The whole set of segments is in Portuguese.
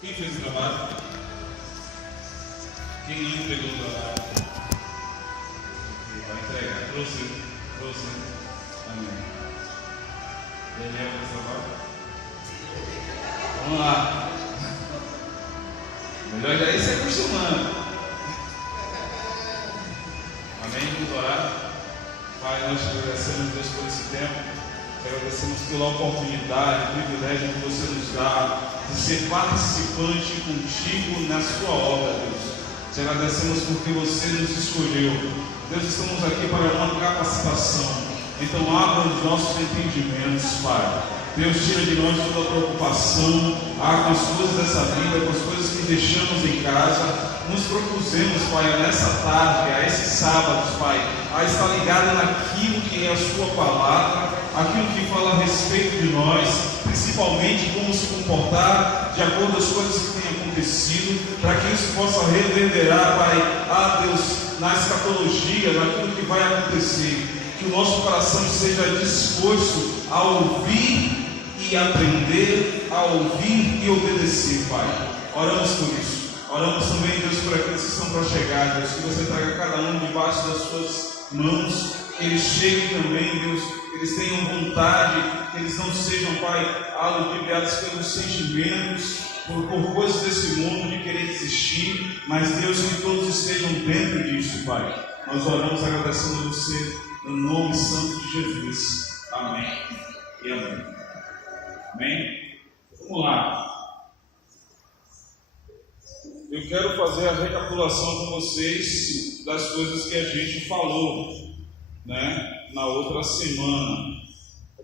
Quem fez o trabalho? Quem não entregou o trabalho? Vai entregar. Trouxe. Amém. Daniel fez o trabalho? Vamos lá. Melhor já ir se acostumando. Amém? Vamos orar. Pai, nós te agradecemos, Deus, por esse tempo. Te agradecemos pela oportunidade, o privilégio que você nos dá de ser participante contigo na sua obra, Deus. Te agradecemos porque você nos escolheu. Deus, estamos aqui para uma capacitação. Então abra os nossos entendimentos, Pai. Deus, tira de nós toda a preocupação com as coisas dessa vida, com as coisas que deixamos em casa. Nos propusemos, Pai, nessa tarde, a esses sábados, Pai, a estar ligado naquilo que é a sua palavra, aquilo que fala a respeito de nós, principalmente como se comportar de acordo com as coisas que têm acontecido, para que isso possa reverberar, Pai, Deus, na escatologia, naquilo que vai acontecer, que o nosso coração seja disposto a ouvir e aprender, a ouvir e obedecer, Pai. Oramos por isso. Oramos também, Deus, por aqueles que estão para chegar, Deus, que você traga cada um debaixo das suas mãos, que eles cheguem também, Deus, que eles tenham vontade, que eles não sejam, Pai, ludibriados pelos sentimentos, por coisas desse mundo, de querer desistir, mas, Deus, que todos estejam dentro disso, Pai. Nós oramos agradecendo a você, no nome santo de Jesus. Amém e amém. Amém? Vamos lá. Eu quero fazer a recapitulação com vocês das coisas que a gente falou, na outra semana.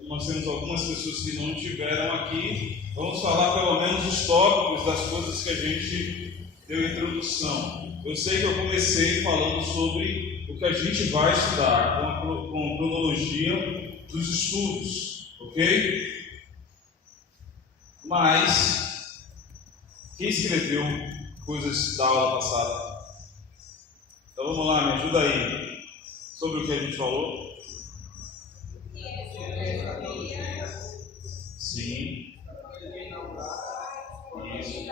Nós temos algumas pessoas que não estiveram aqui. Vamos falar pelo menos os tópicos das coisas que a gente deu introdução. Eu sei que eu comecei falando sobre o que a gente vai estudar, com a cronologia dos estudos, ok? Mas quem escreveu coisas da aula passada? Então vamos lá, me ajuda aí. Sobre o que a gente falou? Sim. Isso.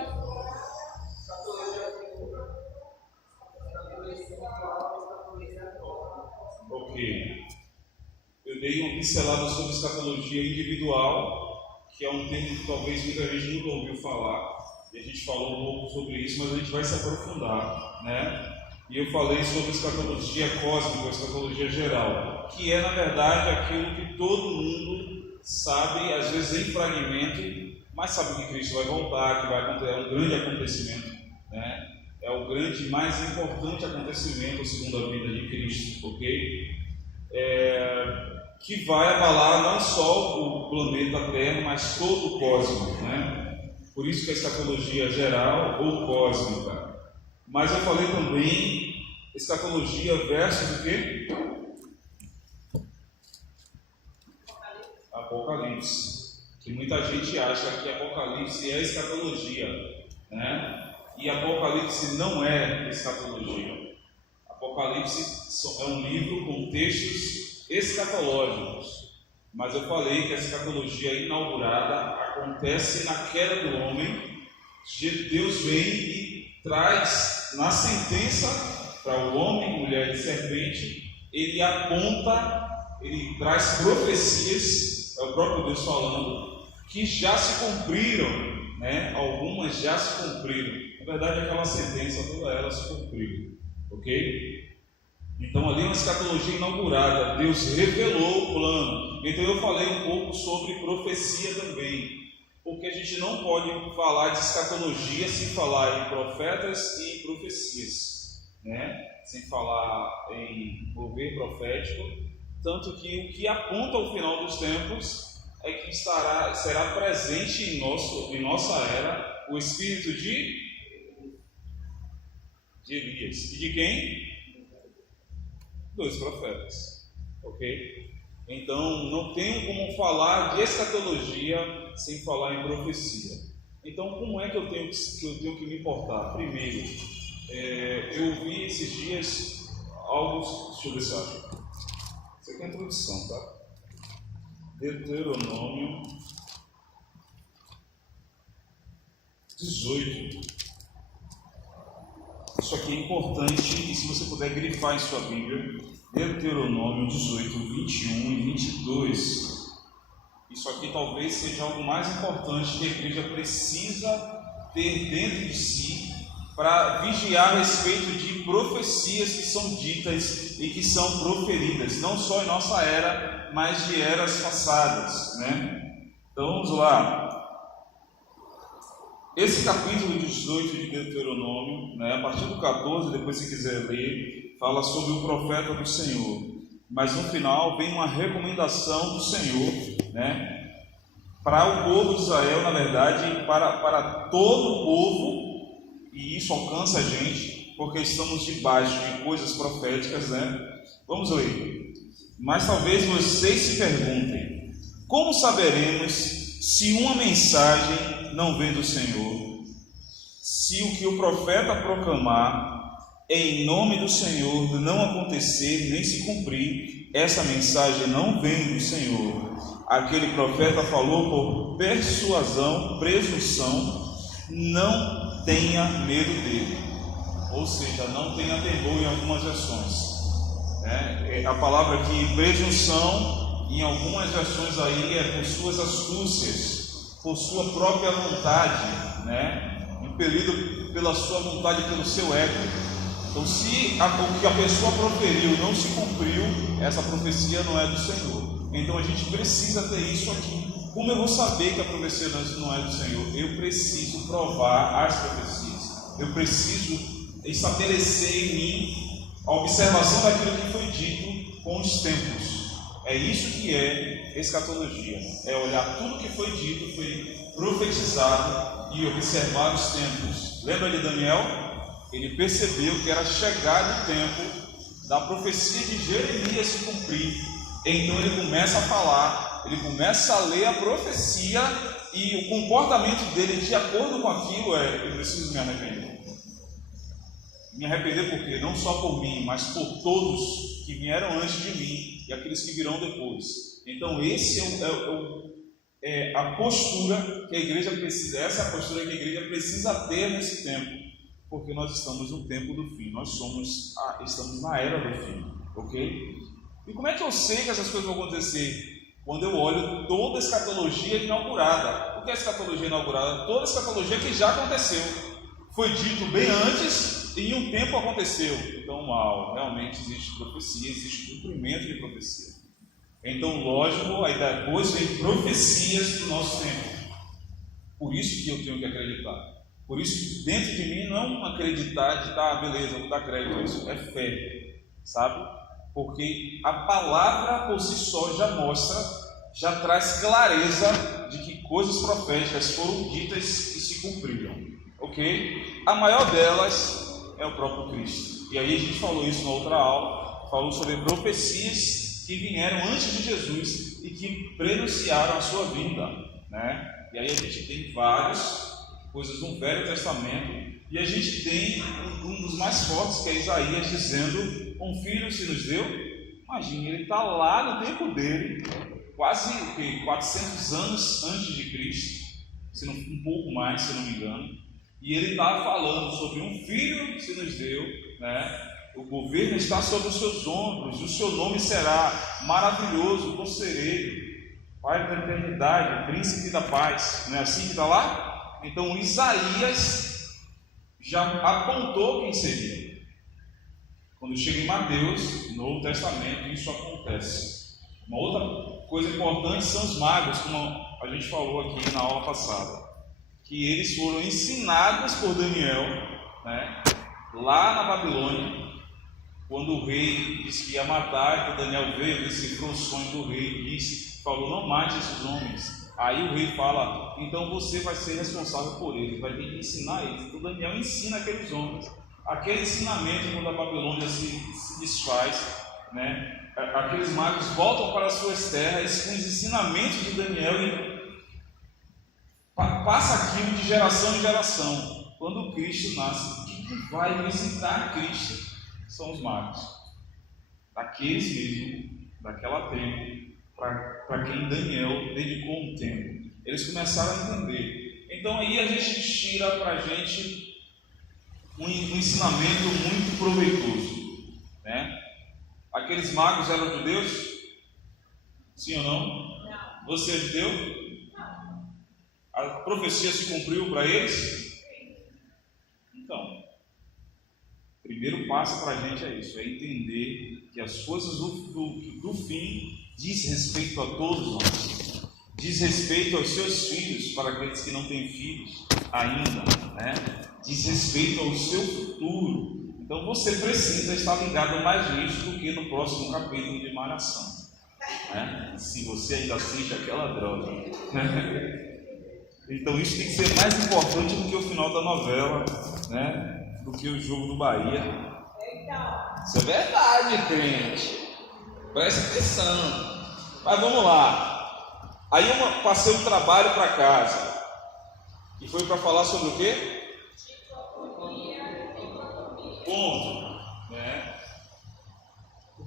Ok. Eu dei uma pincelada sobre escatologia individual, que é um termo que talvez muita gente nunca ouviu falar. E a gente falou um pouco sobre isso, mas a gente vai se aprofundar, E eu falei sobre escatologia cósmica, escatologia geral, que é, na verdade, aquilo que todo mundo sabe, às vezes em fragmento, mas sabe que Cristo vai voltar, que vai acontecer, é um grande acontecimento, É o grande, mais importante acontecimento, a segunda vinda de Cristo, ok? Que vai abalar não só o planeta Terra, mas todo o cosmos, Por isso que a escatologia geral ou cósmica. Mas eu falei também escatologia versus o quê? Apocalipse. Que muita gente acha que Apocalipse é escatologia, E Apocalipse não é escatologia. Apocalipse é um livro com textos escatológicos. Mas eu falei que a escatologia inaugurada acontece na queda do homem. Deus vem e traz na sentença para o homem, mulher e serpente. Ele aponta, ele traz profecias, é o próprio Deus falando, que já se cumpriram, Algumas já se cumpriram. Na verdade, aquela sentença, toda ela se cumpriu, ok? Então ali é uma escatologia inaugurada. Deus revelou o plano. Então eu falei um pouco sobre profecia também, porque a gente não pode falar de escatologia sem falar em profetas e em profecias, Sem falar em mover profético. Tanto que o que aponta ao final dos tempos é que será presente em nossa era o espírito de Elias. E de quem? 2 profetas, ok? Então não tenho como falar de escatologia sem falar em profecia. Então como é que eu tenho que me importar? Primeiro, eu vi esses dias algo, deixa eu ver se eu acho. Isso aqui é a introdução, tá? Deuteronômio 18. Isso aqui é importante, e se você puder grifar em sua Bíblia, Deuteronômio 18, 21 e 22. Isso aqui talvez seja algo mais importante que a igreja precisa ter dentro de si para vigiar a respeito de profecias que são ditas e que são proferidas, não só em nossa era, mas de eras passadas, né? Então vamos lá. Esse capítulo 18 de Deuteronômio, né, a partir do 14, depois se quiser ler, fala sobre o profeta do Senhor. Mas no final vem uma recomendação do Senhor, né, para o povo de Israel, na verdade, para todo o povo, e isso alcança a gente, porque estamos debaixo de coisas proféticas, né? Vamos ler. Mas talvez vocês se perguntem: como saberemos se uma mensagem não vem do Senhor? Se o que o profeta proclamar em nome do Senhor não acontecer nem se cumprir, essa mensagem não vem do Senhor. Aquele profeta falou por persuasão, presunção, não tenha medo dele. Ou seja, não tenha temor em algumas versões. A palavra aqui, presunção, em algumas versões aí é por suas astúcias, por sua própria vontade, né? Impelido pela sua vontade, pelo seu ego. Então, se o que a pessoa proferiu não se cumpriu, essa profecia não é do Senhor. Então, a gente precisa ter isso aqui. Como eu vou saber que a profecia não é do Senhor? Eu preciso provar as profecias. Eu preciso estabelecer em mim a observação daquilo que foi dito com os tempos. É isso que é escatologia. É olhar tudo que foi dito, foi profetizado e observar os tempos. Lembra de Daniel? Ele percebeu que era chegado o tempo da profecia de Jeremias se cumprir. Então ele começa a falar, ele começa a ler a profecia e o comportamento dele de acordo com aquilo é: eu preciso me arrepender. Me arrepender por quê? Não só por mim, mas por todos que vieram antes de mim e aqueles que virão depois. Então esse é a postura que a igreja precisa, essa é a postura que a igreja precisa ter nesse tempo, porque nós estamos no tempo do fim, nós estamos na era do fim, ok? E como é que eu sei que essas coisas vão acontecer? Quando eu olho toda a escatologia inaugurada. O que é a escatologia inaugurada? Toda a escatologia que já aconteceu. Foi dito bem antes e em um tempo aconteceu. Então, realmente existe profecia, existe cumprimento de profecia. Então, lógico, aí depois vem profecias do nosso tempo. Por isso que eu tenho que acreditar. Por isso que dentro de mim não é um acreditar de, beleza, vou dar crédito a isso. É fé, sabe? Porque a palavra por si só já mostra, já traz clareza de que coisas proféticas foram ditas e se cumpriram, ok? A maior delas é o próprio Cristo. E aí a gente falou isso na outra aula, falou sobre profecias que vieram antes de Jesus e que prenunciaram a sua vinda, né? E aí a gente tem várias coisas no Velho Testamento, e a gente tem um dos mais fortes, que é Isaías, dizendo: um filho se nos deu. Imagine, ele está lá no tempo dele, quase 400 anos antes de Cristo, se não, um pouco mais, se não me engano, e ele está falando sobre um filho se nos deu, né? O governo está sobre os seus ombros, o seu nome será maravilhoso, conselheiro, Pai da eternidade, príncipe da paz. Não é assim que está lá? Então Isaías já apontou quem seria. Quando chega em Mateus, no Novo Testamento, isso acontece. Uma outra coisa importante são os magos, como a gente falou aqui na aula passada, que eles foram ensinados por Daniel, né, lá na Babilônia, quando o rei disse que ia matar, que Daniel veio, decifrou o sonho do rei, falou: não mate esses homens. Aí o rei fala: então você vai ser responsável por eles, vai ter que ensinar eles. Então Daniel ensina aqueles homens. Aquele ensinamento, quando a Babilônia se desfaz, né, aqueles magos voltam para as suas terras com os ensinamentos de Daniel e passa aquilo de geração em geração. Quando Cristo nasce, quem vai visitar Cristo são os magos, daqueles mesmo, daquela tribo, para quem Daniel dedicou um tempo. Eles começaram a entender. Então aí a gente tira para a gente um ensinamento muito proveitoso, né? Aqueles magos eram judeus? Sim ou não? Não. Você é judeu? Não. A profecia se cumpriu para eles? Então, o primeiro passo para a gente é isso, é entender que as coisas do fim diz respeito a todos nós, diz respeito aos seus filhos, para aqueles que não têm filhos ainda, né? Diz respeito ao seu futuro. Então você precisa estar ligado mais nisso do que no próximo capítulo de Malhação, né? Se você ainda assiste aquela droga. Então isso tem que ser mais importante do que o final da novela, né? Do que o jogo do Bahia. Isso é verdade, crente. Presta atenção. Mas vamos lá. Aí eu passei um trabalho para casa. E foi para falar sobre o quê? Ponto. Né?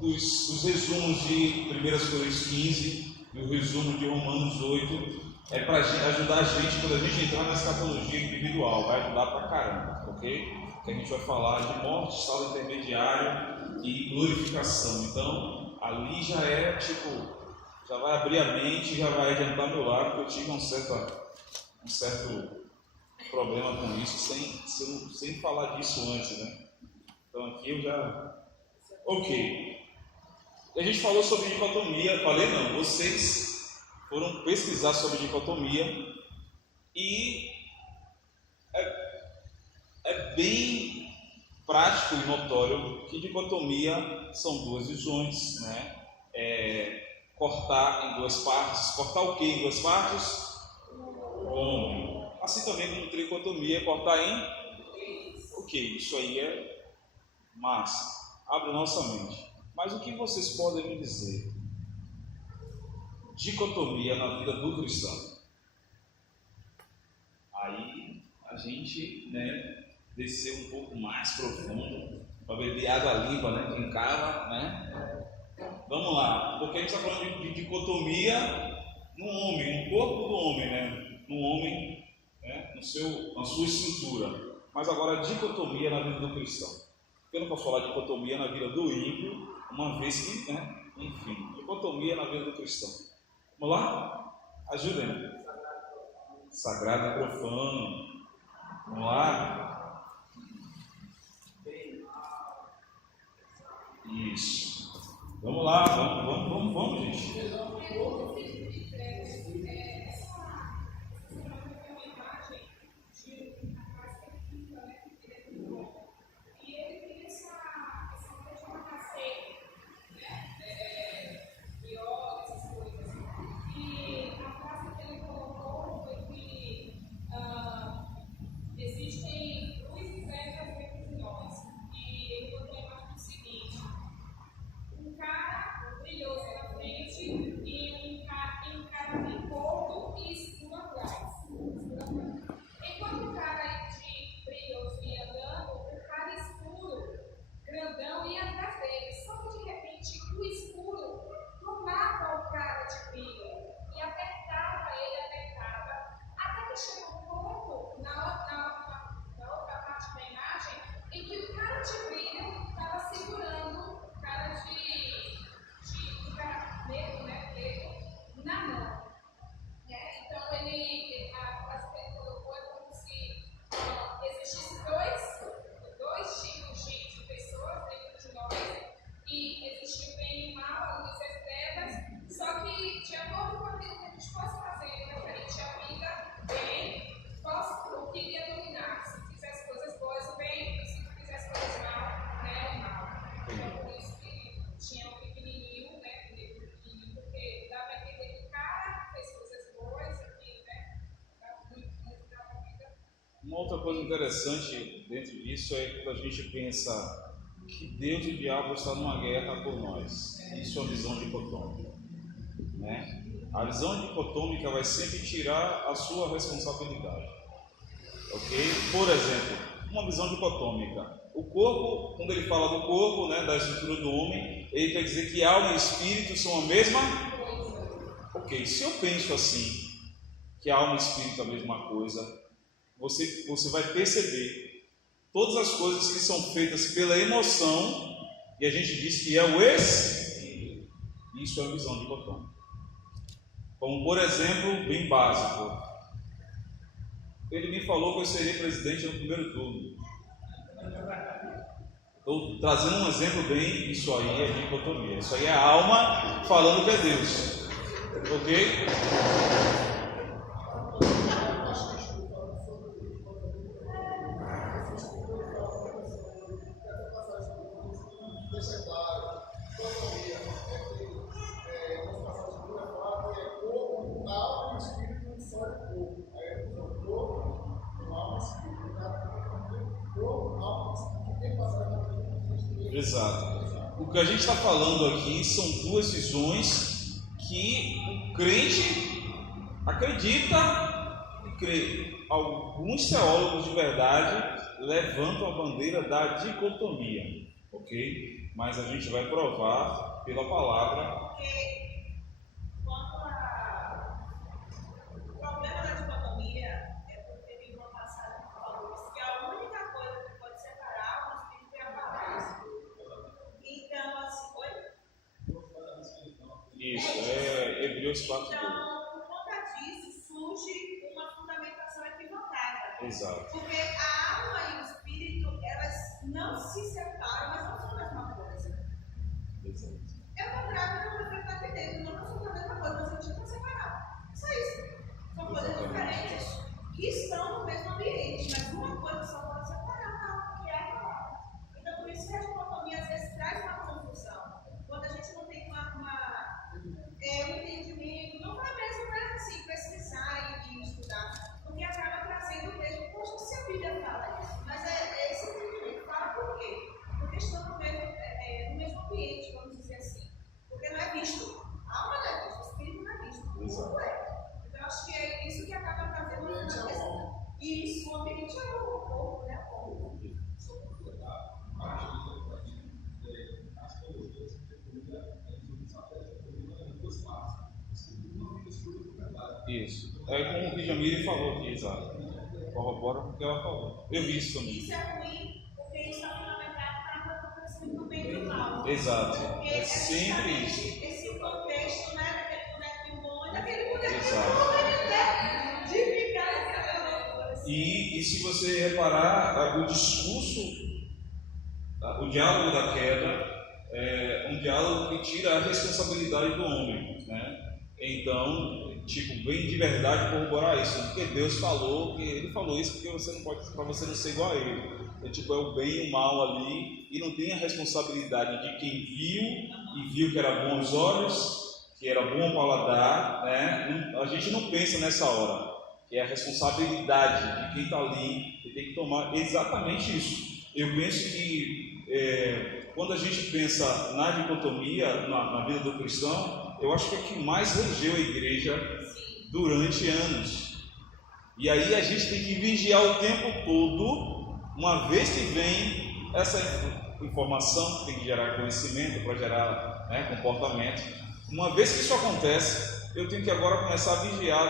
Os resumos de 1 Coríntios 15 e o resumo de Romanos 8 é para ajudar a gente quando a gente entrar na escatologia individual. Vai ajudar pra caramba, ok? Que a gente vai falar de morte, estado intermediário e glorificação. Então, ali já é tipo, já vai abrir a mente, já vai adiantar meu lado, porque eu tive um certo problema com isso, sem falar disso antes, né? Então aqui eu já... Ok. E a gente falou sobre dicotomia, falei não, vocês foram pesquisar sobre dicotomia e é bem prático e notório que dicotomia são duas visões, né? Cortar em duas partes. Cortar o que em duas partes? O homem. Assim também como tricotomia, cortar em... Ok, isso aí é massa. Abre nossa mente. Mas o que vocês podem me dizer? Dicotomia na vida do cristão. Aí a gente, né, desceu um pouco mais profundo para beber água limpa, né, que encava, né? Vamos lá, porque a gente está falando de dicotomia no homem, no corpo do homem, né? No homem, né, na sua estrutura. Mas agora dicotomia na vida do cristão. Eu não posso falar de dicotomia na vida do ímpio, uma vez que, né? Enfim, dicotomia na vida do cristão. Vamos lá? Ajudem. Sagrado e profano. Vamos lá? Isso. Vamos lá, vamos, gente. Uma outra coisa interessante dentro disso é quando a gente pensa que Deus e o diabo estão numa guerra por nós. Isso é uma visão dicotômica, né? A visão dicotômica vai sempre tirar a sua responsabilidade, ok? Por exemplo, uma visão dicotômica. O corpo, quando ele fala do corpo, né, da estrutura do homem, ele quer dizer que alma e espírito são a mesma coisa. Ok, se eu penso assim, que que alma e espírito é a mesma coisa, você vai perceber todas as coisas que são feitas pela emoção, e a gente diz que é o espírito. Isso é a visão de Cotton. Como, por exemplo, bem básico, ele me falou que eu seria presidente no primeiro turno. Estou trazendo um exemplo bem, isso aí é dicotomia. Isso aí é a alma falando que é Deus. Ok? Exato. O que a gente está falando aqui são duas visões que o crente acredita e crê. Alguns teólogos de verdade levantam a bandeira da dicotomia, ok? Mas a gente vai provar pela palavra. O problema da dicotomia é porque tem uma passagem que falou que a única coisa que pode separar o espírito é a palavra. Então, assim, Isso, é Hebreus 4. Então, por conta disso, surge uma fundamentação equivocada. Exato. Porque a alma e o espírito, elas não se separam, mas não são a mesma coisa. Exato. É o contrário do que você está entendendo, não são a mesma coisa, mas eu tinha separado. Só isso. São coisas diferentes que estão no mesmo ambiente, mas uma coisa só pode separar, que é a palavra. Então, por isso que a dicotomia às vezes traz uma confusão. Quando a gente não tem um entendimento, não vai mesmo assim, pesquisar e estudar, porque acaba trazendo mesmo, poxa, se a Bíblia fala isso, mas é esse entendimento. Fala por quê? Porque estão no mesmo ambiente, vamos dizer assim. Porque não é visto. A alma não é vista, o espírito não é visto. Isso é. Então, acho que é isso que acaba trazendo uma questão. E isso, o ambiente é o corpo, né? Isso. É como o que Jamile falou aqui, exato. Corrobora com o que ela falou. Eu vi isso também. Isso é ruim, porque isso está fundamentado para o crescimento do bem e do mal. Exato. Porque É sempre isso. Esse contexto, né, daquele bonequinho bom e daquele bonequinho Exato. bom, né? De ficar naquela coisa. E se você reparar, o discurso, o diálogo da queda, é um diálogo que tira a responsabilidade do homem, né? Então, bem de verdade corroborar isso, porque Deus falou que Ele falou isso porque você não pode, para você não ser igual a Ele. É o bem e o mal ali, e não tem a responsabilidade de quem viu e viu que era bom aos olhos, que era bom ao paladar, né? A gente não pensa nessa hora, que é a responsabilidade de quem está ali, que tem que tomar exatamente isso. Eu penso que quando a gente pensa na dicotomia, na vida do cristão, eu acho que é o que mais regeu a igreja durante anos. E aí a gente tem que vigiar o tempo todo, uma vez que vem essa informação, que tem que gerar conhecimento para gerar, né, comportamento. Uma vez que isso acontece, eu tenho que agora começar a vigiar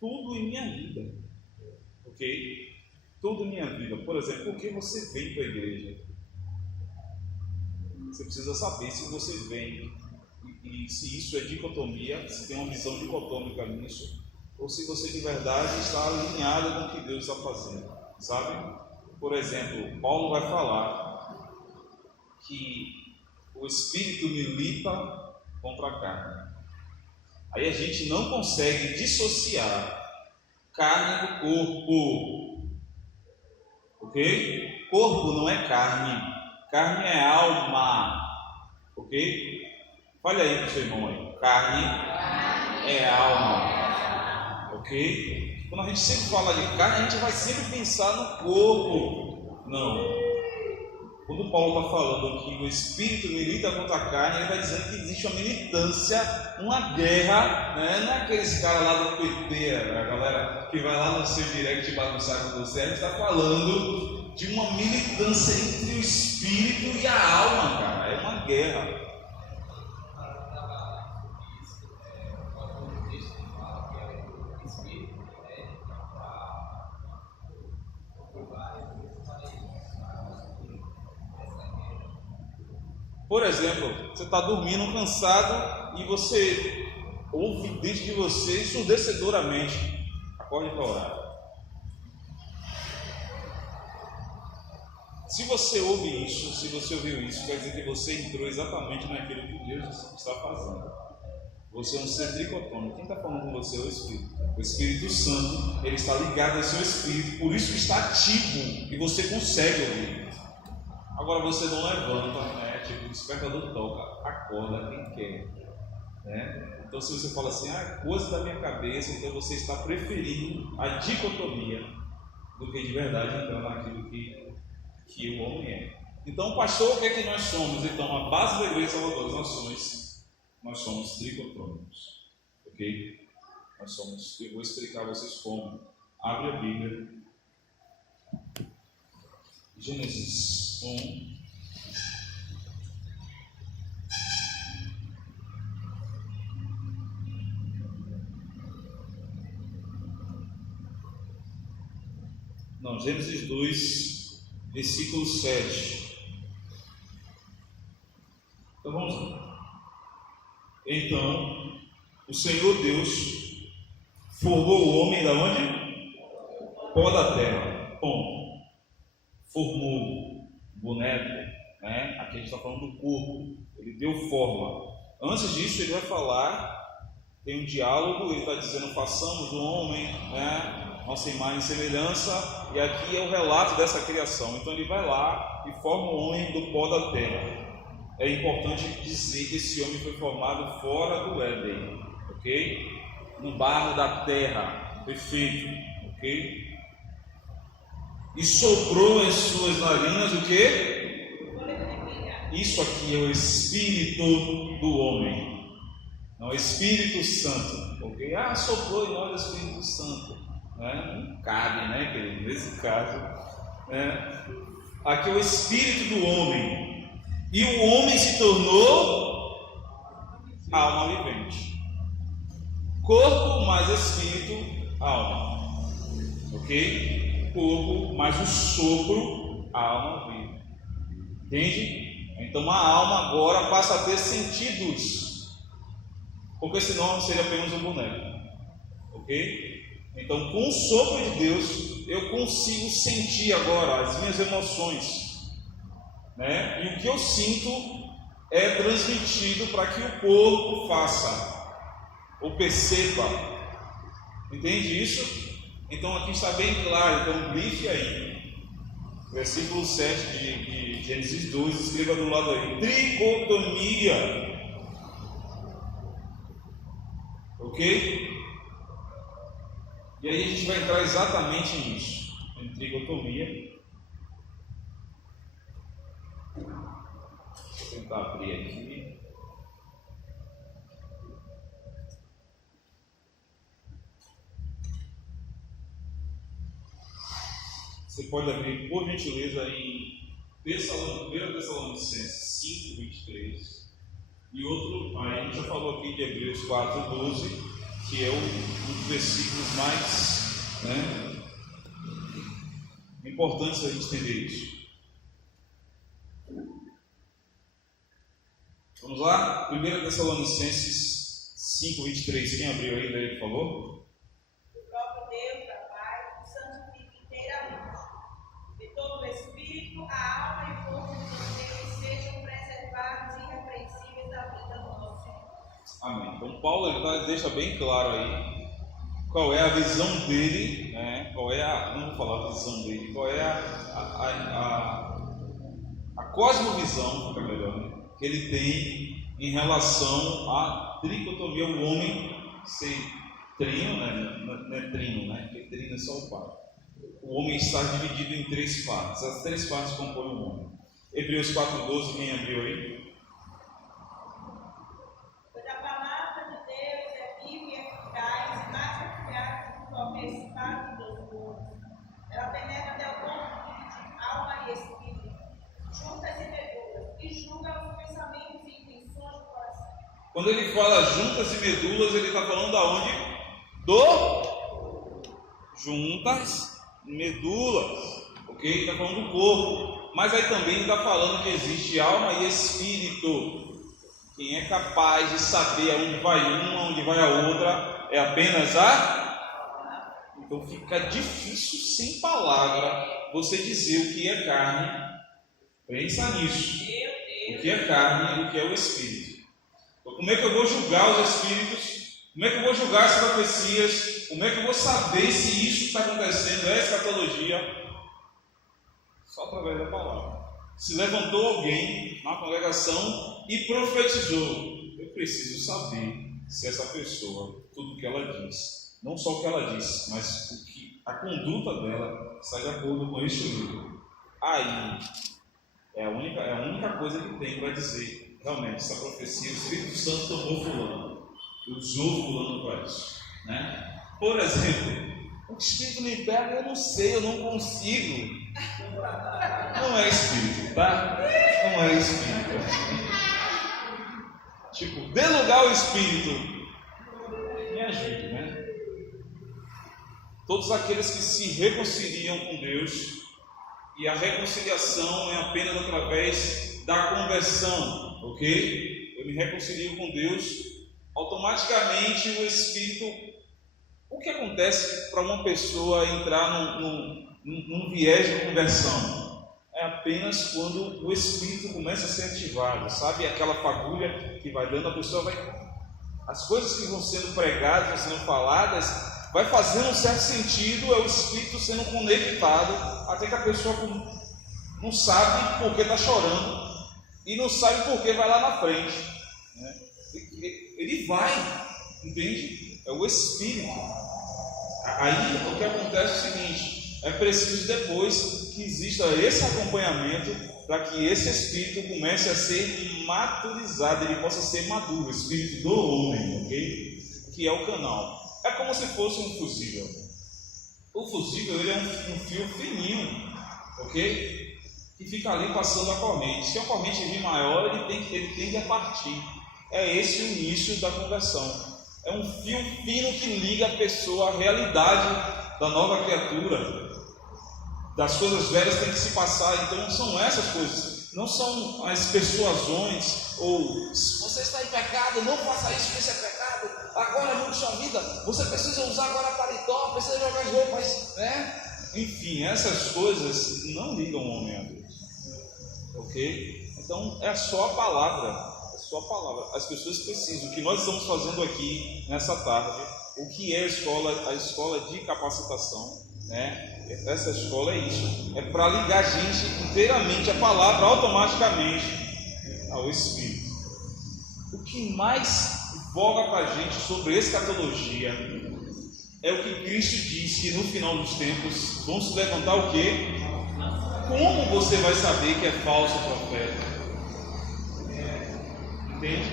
tudo em minha vida. Ok? Tudo em minha vida. Por exemplo, por que você vem para a igreja? Você precisa saber se você vem e se isso é dicotomia, se tem uma visão dicotômica nisso, ou se você de verdade está alinhado com o que Deus está fazendo, sabe? Por exemplo, Paulo vai falar que o Espírito milita contra a carne. Aí a gente não consegue dissociar carne do corpo, ok? Corpo não é carne, carne é alma, ok? Fale aí pro seu irmão aí. Carne é alma. Ok? Quando a gente sempre fala de carne, a gente vai sempre pensar no corpo. Não. Quando Paulo está falando que o Espírito milita contra a carne, ele vai dizendo que existe uma militância, uma guerra, né? Não é aqueles caras lá do PT, a galera que vai lá no seu direct bagunçar com você. A gente está falando de uma militância entre o Espírito e a alma, cara. É uma guerra. Por exemplo, você está dormindo cansado e você ouve dentro de você ensurdecedoramente: acorde para orar. Se você ouve isso, se você ouviu isso, quer dizer que você entrou exatamente naquilo que Deus está fazendo. Você é um ser tricotômico. Quem está falando com você é o Espírito. O Espírito Santo, ele está ligado ao seu Espírito, por isso está ativo e você consegue ouvir. Agora você não levanta, né? Tipo, o despertador toca, acorda quem quer, né? Então se você fala assim, coisa da minha cabeça, então você está preferindo a dicotomia do que de verdade entrar naquilo que o homem é. Então, pastor, o que é que nós somos? Então, a base da Igreja Salvador das Nações, nós somos tricotômicos, ok? Nós somos, eu vou explicar a vocês como. Abre a Bíblia, Gênesis 1. Não, Gênesis 2, versículo 7. Então vamos lá. Então, o Senhor Deus formou o homem da onde? Pó da terra. Ponto. Formou boneco, né? Aqui a gente está falando do corpo. Ele deu forma. Antes disso, ele vai falar, tem um diálogo, ele está dizendo: façamos o homem, né? Nossa imagem e semelhança, e aqui é o relato dessa criação. Então ele vai lá e forma o homem do pó da terra. É importante dizer que esse homem foi formado fora do Éden, ok? No barro da terra, perfeito, ok? E soprou em suas narinas o quê? Isso aqui é o Espírito do homem, não é o Espírito Santo, ok? Soprou em nós o Espírito Santo, né? Não cabe, né, querido? Nesse caso, né? Aqui é o Espírito do homem, e o homem se tornou alma vivente. Corpo mais espírito, alma, ok? Corpo mais o sopro, alma viva. Entende? Então a alma agora passa a ter sentidos, porque senão não seria apenas um boneco, ok? Então com o sopro de Deus eu consigo sentir agora as minhas emoções, né? E o que eu sinto é transmitido para que o corpo faça ou perceba. Entende isso? Então aqui está bem claro. Então grife aí, versículo 7 de Gênesis 2, escreva do lado aí: tricotomia, ok? E aí a gente vai entrar exatamente nisso, em tricotomia. Vou tentar abrir aqui. Você pode abrir, por gentileza, em 1 Tessalonicenses 5, 23. E outro, aí a gente já falou aqui de Hebreus 4, 12, que é um dos versículos mais, né, importantes a gente entender isso. Vamos lá? 1 Tessalonicenses 5, 23. Quem abriu aí, daí, por favor? O próprio Deus, da Pai, o santifica inteiramente. De todo o espírito, a alma e o corpo de vocês sejam preservados e irrepreensíveis da vida do nosso Senhor. Amém. Então Paulo deixa bem claro aí qual é a visão dele, né? Não vou falar a visão dele, qual é a cosmovisão, fica melhor, né? Que ele tem em relação à tricotomia, o homem ser trino, né? Não é trino, né? Porque trino é só o pai. O homem está dividido em 3 partes. As 3 partes compõem o homem. Hebreus 4,12, quem abriu aí? Pois a palavra de Deus é viva e eficaz, e mais eficaz do que qualquer espada de 2 gumes. Ela penetra até o ponto de dividir alma e espírito, juntas e medulas, e julga os pensamentos e intenções do coração. Quando ele fala juntas e medulas, ele está falando aonde? Juntas, medulas, ok? ok? Está falando do corpo, mas aí também está falando que existe alma e espírito. Quem é capaz de saber aonde vai uma, aonde vai a outra, é apenas a... Então fica difícil sem palavra você dizer o que é carne. Pensa nisso. O que é carne e o que é o espírito. Então, como é que eu vou julgar os espíritos? Como é que eu vou julgar as profecias? Como é que eu vou saber se isso está acontecendo? É escatologia? Só através da palavra. Se levantou alguém na congregação e profetizou, eu preciso saber se essa pessoa, tudo o que ela diz, não só o que ela diz, mas o que a conduta dela está de acordo com este livro. Aí é a única coisa que tem para dizer realmente essa profecia. O Espírito Santo tomou fulano, usou fulano para isso, né? Por exemplo, o Espírito me pega, eu não sei, eu não consigo. Não é espírito, tá? Não é espírito. Tipo, dê lugar ao espírito. Me ajude, né? Todos aqueles que se reconciliam com Deus, e a reconciliação é apenas através da conversão, ok? Eu me reconcilio com Deus, automaticamente o espírito. O que acontece para uma pessoa entrar num viés de conversão? É apenas quando o espírito começa a ser ativado, sabe? Aquela fagulha que vai dando, a pessoa vai... As coisas que vão sendo pregadas, vão sendo faladas, vai fazendo um certo sentido, é o espírito sendo conectado, até que a pessoa não sabe por que está chorando e não sabe por que vai lá na frente, né? Ele vai, entende? É o espírito. Aí o que acontece é o seguinte: é preciso depois que exista esse acompanhamento para que esse espírito comece a ser maturizado, ele possa ser maduro, o espírito do homem, ok? Que é o canal. É como se fosse um fusível. O fusível, ele é um fio fininho, ok? Que fica ali passando a corrente. Se a corrente vir maior, ele tende a partir. É esse o início da conversão. É um fio fino que liga a pessoa à realidade da nova criatura. Das coisas velhas tem que se passar. Então são essas coisas. Não são as persuasões ou se você está em pecado, não faça isso, isso é pecado. Agora mude sua vida. Você precisa usar agora paletó, precisa jogar as roupas, né? Enfim, essas coisas não ligam o homem a Deus. Ok? Então é só a palavra. Só a palavra. As pessoas precisam. O que nós estamos fazendo aqui nessa tarde, o que é a escola de capacitação, né? Essa escola é isso. É para ligar a gente inteiramente a palavra automaticamente ao Espírito. O que mais voga para a gente sobre escatologia é o que Cristo diz, que no final dos tempos vão se levantar o quê? Como você vai saber que é falso profeta? Entende?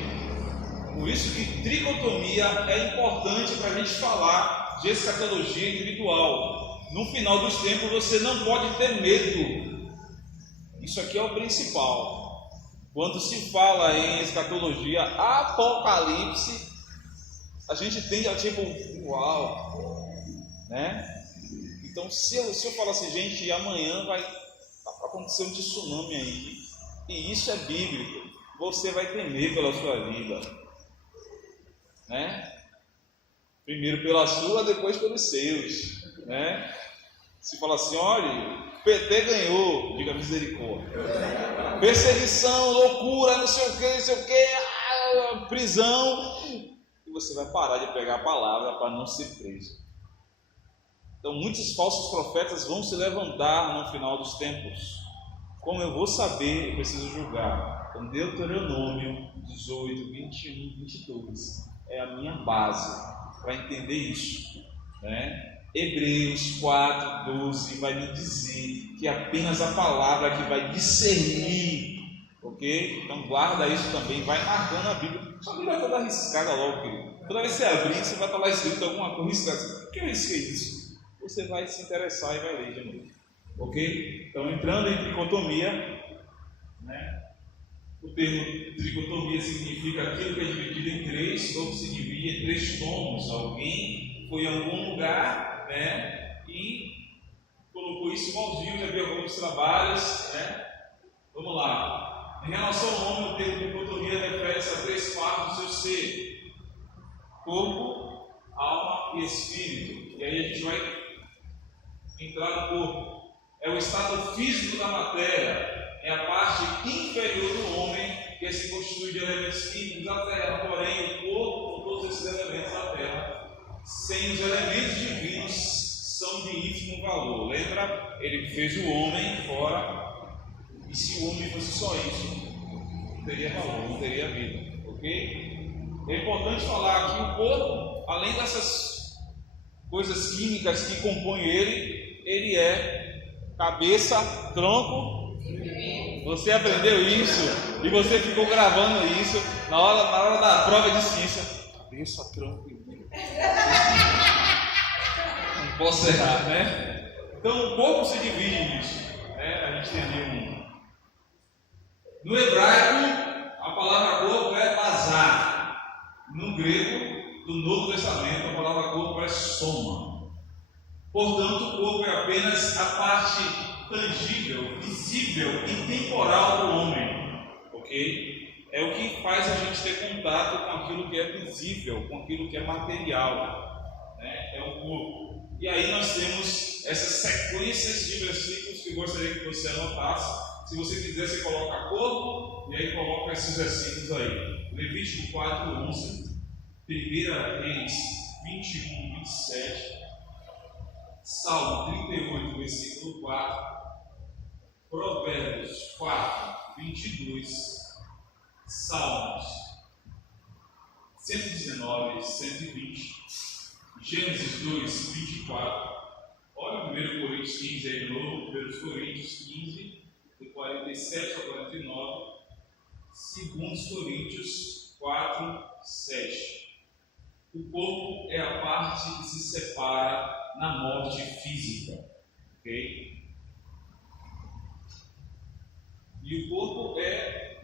Por isso que tricotomia é importante para a gente falar de escatologia individual. No final dos tempos você não pode ter medo. Isso aqui é o principal. Quando se fala em escatologia, apocalipse, a gente tende a tipo, uau, né? Então se eu falar assim, gente, amanhã vai acontecer um tsunami aí, e isso é bíblico, você vai temer pela sua vida, né? Primeiro pela sua, depois pelos seus, né? Se fala assim, olha, PT ganhou, diga misericórdia. Perseguição, loucura, não sei o que, prisão. E você vai parar de pegar a palavra para não ser preso. Então muitos falsos profetas vão se levantar no final dos tempos. Como eu vou saber? Eu preciso julgar. Então Deuteronômio 18, 21, 22 é a minha base para entender isso, né? Hebreus 4, 12 vai me dizer que apenas a palavra que vai discernir, ok? Então guarda isso também, vai marcando a Bíblia. Sua Bíblia vai toda riscada logo, querido. Toda vez que você abrir, você vai estar lá escrito alguma coisa riscada. O que eu risquei isso? Você vai se interessar e vai ler de novo, ok? Então entrando em tricotomia, né? O termo tricotomia significa aquilo que é dividido em três, ou que se divide em três tomos. Alguém foi em algum lugar, né, e colocou isso igualzinho, já vi alguns trabalhos, né? Vamos lá. Em relação ao homem, o termo dicotomia refere-se a 3 partes do seu ser: corpo, alma e espírito. E aí a gente vai entrar no corpo. É o estado físico da matéria, é a parte inferior do homem que se constitui de elementos químicos da terra. Porém, o corpo, com todos esses elementos da terra, sem os elementos divinos, são de ínfimo valor. Lembra? Ele fez o homem fora, e se o homem fosse só isso, não teria valor, não teria vida. Ok? É importante falar que o corpo, além dessas coisas químicas que compõem ele é cabeça, tronco. Você aprendeu isso e você ficou gravando isso na hora da prova de ciência. Cabeça, tronco e vida. Não posso errar, né? Então o corpo se divide nisso, né? A gente tem ali no hebraico, a palavra corpo é bazar. No grego, do Novo Testamento, a palavra corpo é soma. Portanto, o corpo é apenas a parte tangível, visível e temporal do homem, ok? É o que faz a gente ter contato com aquilo que é visível, com aquilo que é material, né? É o corpo. E aí nós temos essas sequências de versículos que eu gostaria que você anotasse. Se você quiser, você coloca corpo e aí coloca esses versículos aí. Levítico 4:11, 1 Reis 21:27, Salmo 38, versículo 4, Provérbios 4:22, Salmos 119, 120, Gênesis 2:24. Olha o 1 Coríntios 15 aí de novo, 1 Coríntios 15, do 47 ao 49, 2 Coríntios 4:7. O corpo é a parte que se separa na morte física, ok? E o corpo é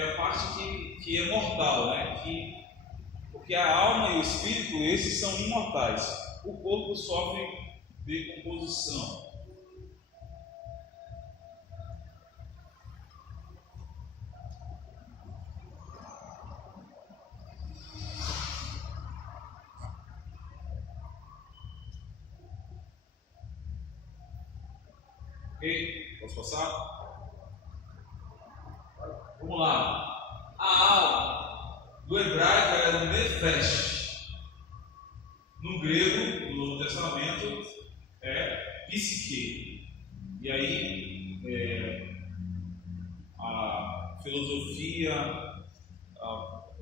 a parte que é mortal, né? Porque a alma e o espírito, esses são imortais. O corpo sofre decomposição. Ok? Posso passar? Vamos lá. A alma, do hebraico, era nefesh. No grego, no Novo Testamento, é psique. E aí, a filosofia, a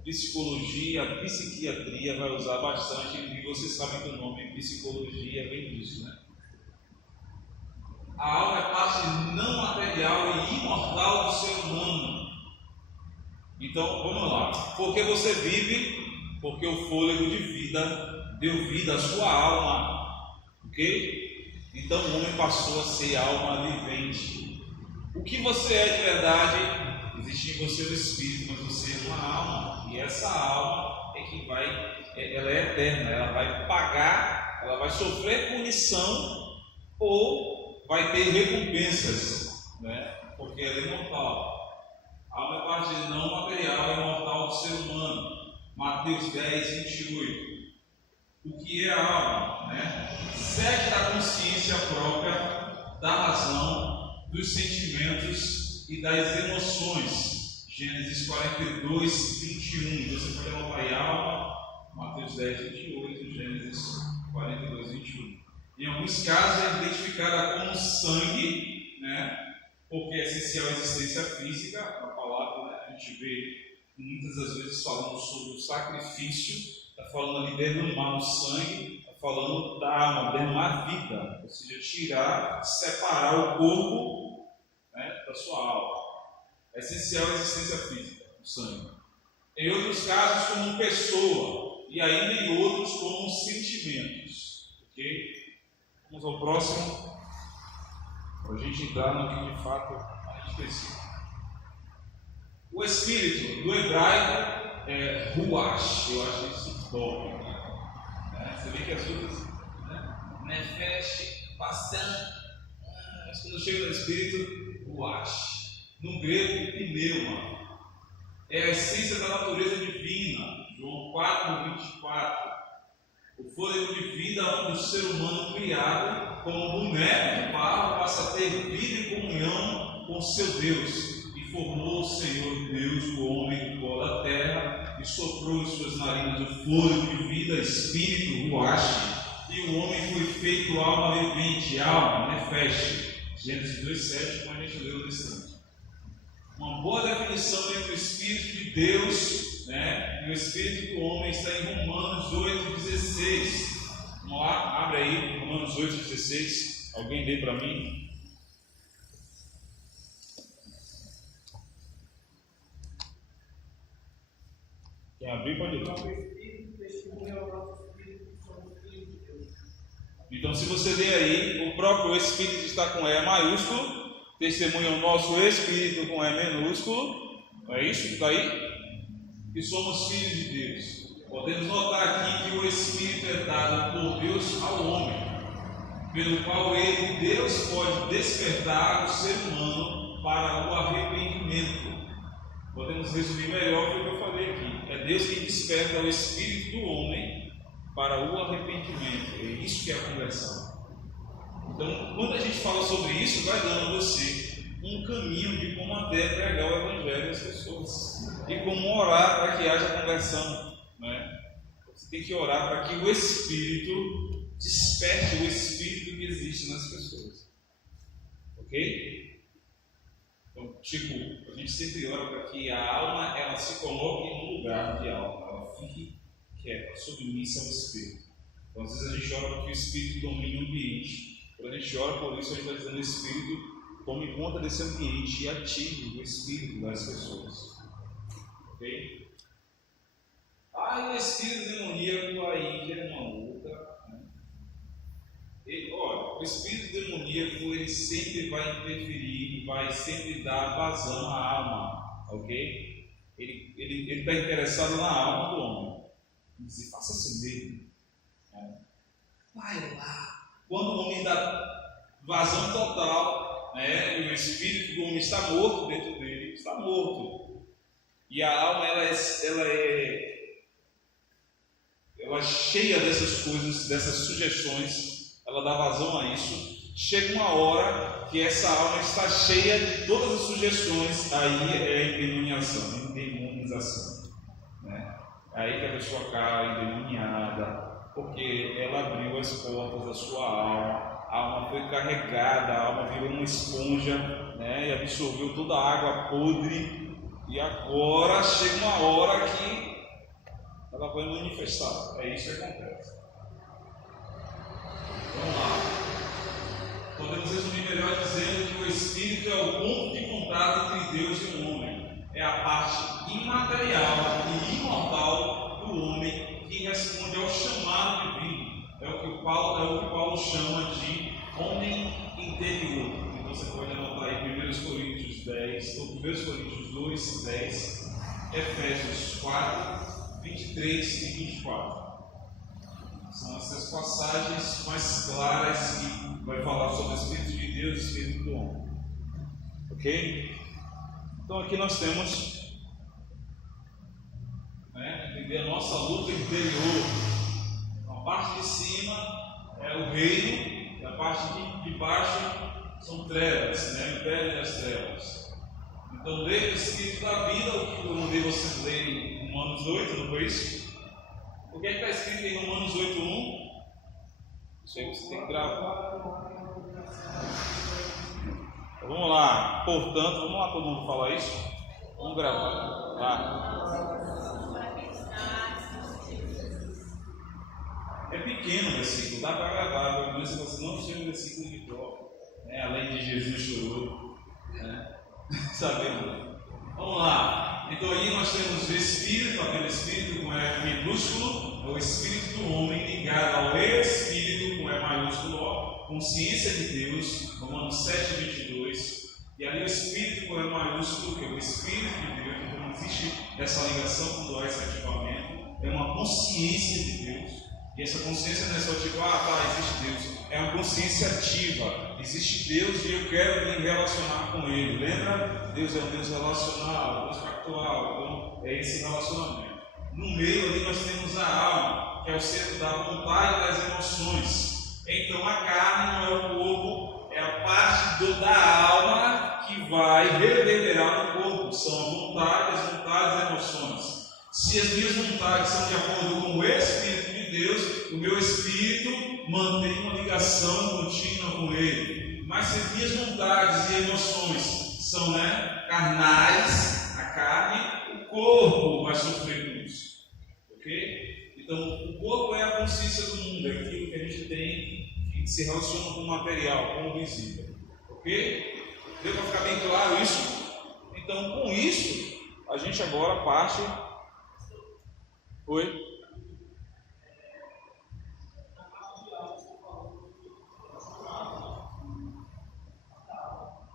psicologia, a psiquiatria vai usar bastante, e vocês sabem que o nome psicologia vem disso, né? A alma é parte não material e imortal do ser humano. Então, vamos lá. Porque você vive, porque o fôlego de vida deu vida à sua alma. Ok? Então o homem passou a ser alma vivente. O que você é de verdade, existe em você o espírito, mas você é uma alma. E essa alma é que ela é eterna, ela vai pagar, ela vai sofrer punição ou vai ter recompensas, né? Porque ela é imortal. A alma é parte não material e imortal do ser humano. Mateus 10, 28. O que é a alma? Né? Sede da consciência própria, da razão, dos sentimentos e das emoções. Gênesis 42, 21. Você pode anotar aí alma, Mateus 10, 28, Gênesis 42, 21. Em alguns casos é identificada como sangue, né? Porque é essencial à existência física, a palavra, né? A gente vê muitas das vezes falando sobre o sacrifício, está falando ali derramar o sangue, está falando da alma, derramar a vida, ou seja, tirar, separar o corpo, né, da sua alma. É essencial à existência física, o sangue. Em outros casos, como pessoa, e ainda em outros, como sentimentos. Ok? Vamos ao próximo, para a gente entrar no que de fato a gente precisa. O espírito, do hebraico, é ruach. Eu acho isso top. Né? Você vê que as outras, né? Nefesh, Bassan, Mas quando chega no Espírito, ruach. No grego, pneuma. É a essência da natureza divina. João 4:24. O fôlego de vida onde o ser humano criado como boneco de barro passa a ter vida e comunhão com seu Deus. E formou o Senhor Deus o homem do pó da terra e soprou em suas narinas o fôlego de vida, espírito, ruach. E o homem foi feito alma vivente, alma, nefesh. Gênesis 2:7, como a gente leu nesse instante. Uma boa definição entre o Espírito de Deus, né, e o Espírito do homem está em Romanos 8:16. Vamos lá, abre aí, Romanos 8:16. Alguém lê para mim? Quem abrir pode ler. Então, se você ler aí, o próprio Espírito está com E maiúsculo, testemunha o nosso Espírito com E minúsculo, não é isso que está aí? Que somos filhos de Deus. Podemos notar aqui que o Espírito é dado por Deus ao homem, pelo qual ele, Deus, pode despertar o ser humano para o arrependimento. Podemos resumir melhor o que eu falei aqui. É Deus quem desperta o Espírito do homem para o arrependimento. É isso que é a conversão. Então, quando a gente fala sobre isso, vai dando a você um caminho de como até pregar o Evangelho às pessoas e como orar para que haja conversão, né? Você tem que orar para que o Espírito desperte o Espírito que existe nas pessoas, ok? Então, tipo, a gente sempre ora para que a alma ela se coloque no lugar de alma, ela fique quieta, submissa ao Espírito. Então, às vezes a gente ora para que o Espírito domine o ambiente. Quando a gente ora por isso, a gente está dizendo: o Espírito tome conta desse ambiente e ative o Espírito das pessoas. Ok? E o Espírito demoníaco aí que é uma outra. Né? Olha, o Espírito demoníaco ele sempre vai interferir, vai sempre dar vazão à alma. Ok? Ele está interessado na alma do homem. Ele diz: faça assim mesmo. Vai lá. Quando o homem dá vazão total, né, e o espírito do homem está morto dentro dele, está morto. E a alma ela é cheia dessas coisas, dessas sugestões, ela dá vazão a isso. Chega uma hora que essa alma está cheia de todas as sugestões, aí é a endemoniação, endemonização. Né? Aí que a pessoa cai endemoniada, porque ela abriu as portas da sua alma, a alma foi carregada, a alma virou uma esponja, né, e absorveu toda a água podre, e agora chega uma hora que ela vai manifestar. É isso que acontece. Vamos lá. Podemos resumir melhor dizendo que o Espírito é o ponto de contato entre Deus e o homem. É a parte imaterial e imortal do homem que responde ao chamado divino. É o que Paulo chama de homem interior. E você pode anotar aí 1 Coríntios 10, ou 1 Coríntios 2, 10, Efésios 4, 23 e 24. São essas passagens mais claras que vai falar sobre o Espírito de Deus e o Espírito do homem. Ok? Então aqui nós temos entender a nossa luta interior. A parte de cima é o reino, e a parte de baixo são trevas, né? O império das trevas. Então, ler o Espírito da vida, o que eu mandei você ler em Romanos 8, não foi isso? O que é que está escrito em Romanos 8:1? Isso aí você tem que gravar. Então, vamos lá. Portanto, vamos lá todo mundo falar isso? Vamos gravar. Lá. É pequeno o versículo, dá para gravar, mas você não chega o versículo de prova. Além de Jesus chorou. Sabendo. Vamos lá. Então aí nós temos o Espírito, aquele Espírito com E minúsculo, é o Espírito do homem ligado ao Espírito com E maiúsculo, consciência de Deus, Romanos 7:22. E ali o Espírito com E maiúsculo, que é o Espírito de Deus, então não existe essa ligação quando há esse ativamento, é uma consciência de Deus. E essa consciência não é só tipo, existe Deus. é uma consciência ativa. Existe Deus e eu quero me relacionar com Ele. Lembra? Deus é um Deus relacional, Deus factual. Então, é esse relacionamento. No meio ali nós temos a alma, que é o centro da vontade e das emoções. Então, a carne não é o corpo, é a parte da alma que vai reverberar no corpo. São a vontade, as vontades e as emoções. Se as minhas vontades são de acordo com o Espírito de Deus, o meu Espírito mantém uma ligação contínua com Ele. Mas se as minhas vontades e emoções são carnais, a carne, o corpo vai sofrer com isso. Ok? Então, o corpo é a consciência do mundo, é aquilo que a gente tem, que se relaciona com o material, com o visível. Ok? Deu para ficar bem claro isso? Então, com isso, a gente agora parte. Oi?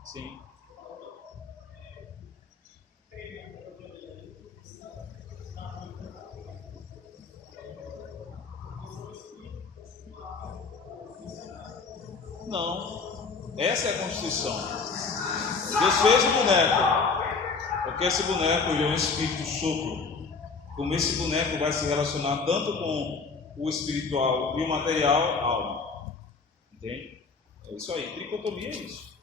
Sim. Não. Essa é a Constituição. Deus fez o boneco. Porque esse boneco é um espírito sopro. Como esse boneco vai se relacionar tanto com o espiritual e o material, a alma. Entende? É isso aí. Tricotomia é isso.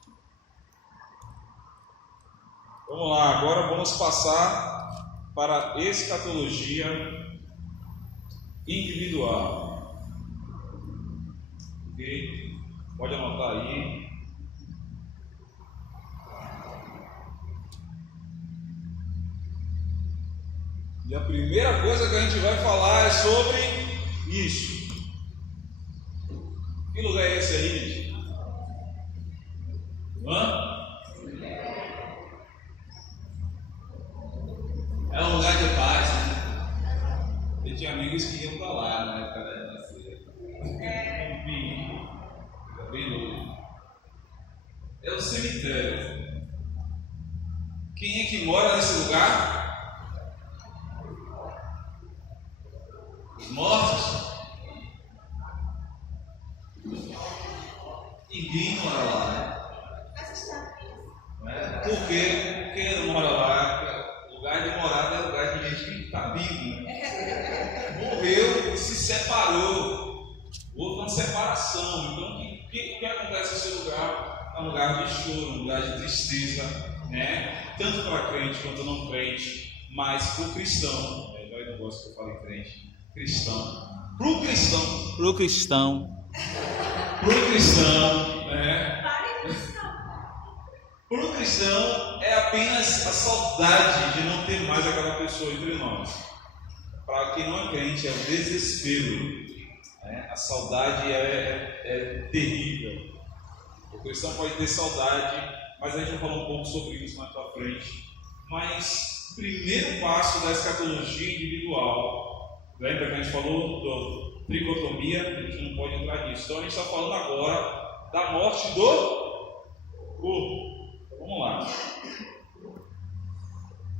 Vamos lá, agora vamos passar para a escatologia individual. Ok? Pode anotar aí. E a primeira coisa que a gente vai falar é sobre isso. Que lugar é esse aí, gente? É um lugar de paz, né? Eu tinha amigos que iam para lá na época da nascer. Bem louco. É o cemitério. Quem é que mora nesse lugar? Os mortos? Ninguém mora lá, né? Por quê? Porque não mora lá? Lugar de morada é lugar de gente que está vivo, né? Morreu e se separou. Houve uma separação. Então, o que acontece nesse lugar? É um lugar de choro, um lugar de tristeza, né? Tanto para crente quanto não crente, mas para o cristão. Eu não gosto que eu fale crente. Cristão. Pro cristão, né? Pro cristão é apenas a saudade de não ter mais aquela pessoa entre nós. Para quem não é crente é o desespero, né? A saudade é terrível. O cristão pode ter saudade, mas a gente vai falar um pouco sobre isso mais para frente. Mas o primeiro passo da escatologia individual. Lembra que a gente falou da tricotomia? A gente não pode entrar nisso. Então a gente está falando agora da morte do corpo. Vamos lá.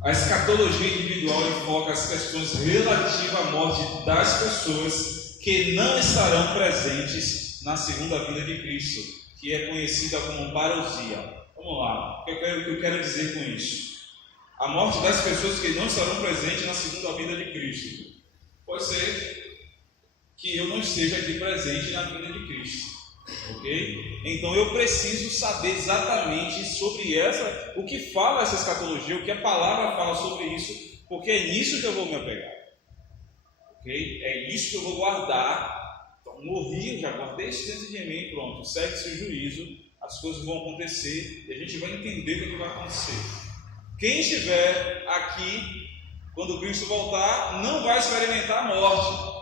A escatologia individual enfoca as questões relativas à morte das pessoas que não estarão presentes na segunda vinda de Cristo, que é conhecida como parousia. Vamos lá. O que eu quero dizer com isso? A morte das pessoas que não estarão presentes na segunda vinda de Cristo. Pode ser que eu não esteja aqui presente na vinda de Cristo, ok? Então eu preciso saber exatamente sobre o que fala essa escatologia, o que a palavra fala sobre isso, porque é nisso que eu vou me apegar, ok? É isso que eu vou guardar. Então morri, eu já guardei isso dentro de mim, pronto, segue-se o juízo, as coisas vão acontecer e a gente vai entender o que vai acontecer. Quem estiver aqui quando Cristo voltar, não vai experimentar a morte.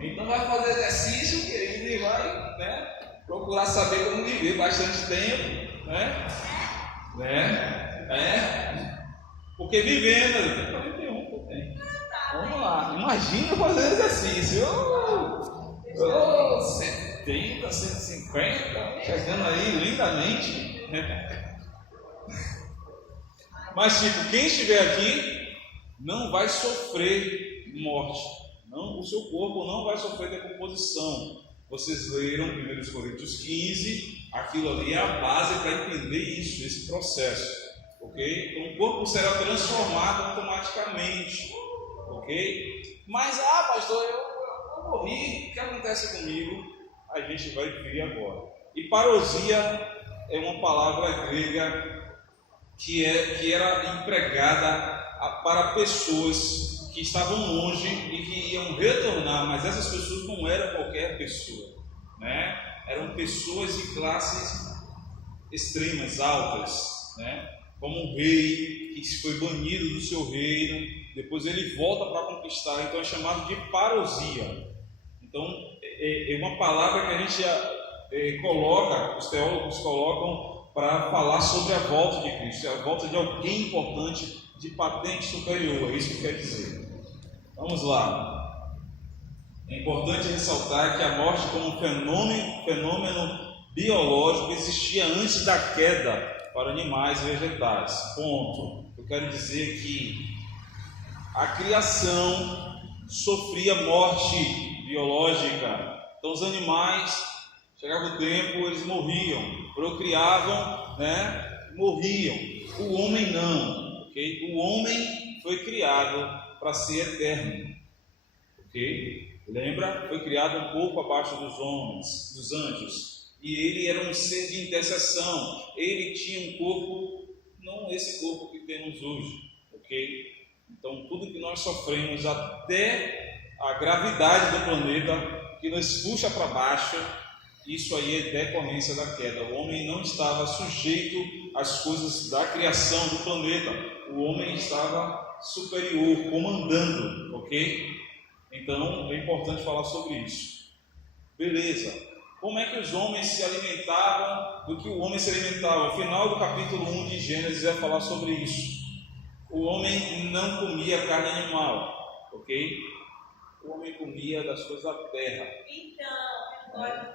Então vai fazer exercício, querido, e vai, né, procurar saber como viver bastante tempo, né? Porque vivendo, tem 41 que eu tenho. Vamos lá, imagina fazer exercício. 130, 150, chegando aí lindamente. Mas tipo, quem estiver aqui não vai sofrer morte, não, o seu corpo não vai sofrer decomposição, Vocês leram 1 Coríntios 15, aquilo ali é a base para entender isso, esse processo, ok? Então o corpo será transformado automaticamente, ok? Mas, pastor, eu morri, o que acontece comigo? A gente vai ver agora. E parousia é uma palavra grega que era empregada para pessoas que estavam longe e que iam retornar, mas essas pessoas não eram qualquer pessoa, né? Eram pessoas de classes extremas, altas, né? Como um rei que foi banido do seu reino, depois ele volta para conquistar, então é chamado de parousia. Então é uma palavra que a gente coloca, os teólogos colocam para falar sobre a volta de Cristo, a volta de alguém importante, de patente superior, é isso que quer dizer. Vamos lá. É importante ressaltar que a morte como fenômeno biológico existia antes da queda para animais e vegetais. Ponto. Eu quero dizer que a criação sofria morte biológica. Então os animais, chegava o tempo, eles morriam, procriavam, né? Morriam. O homem não, ok? O homem foi criado para ser eterno, ok? Lembra? Foi criado um pouco abaixo dos homens, dos anjos, e ele era um ser de intercessão. Ele tinha um corpo, não esse corpo que temos hoje, ok? Então tudo que nós sofremos, até a gravidade do planeta que nos puxa para baixo, isso aí é decorrência da queda. O homem não estava sujeito às coisas da criação do planeta. O homem estava superior, comandando, ok? Então é importante falar sobre isso. Beleza. Como é que os homens se alimentavam? Do que o homem se alimentava? O final do capítulo 1 de Gênesis vai falar sobre isso. O homem não comia carne animal, ok? O homem comia das coisas da terra. Então, né?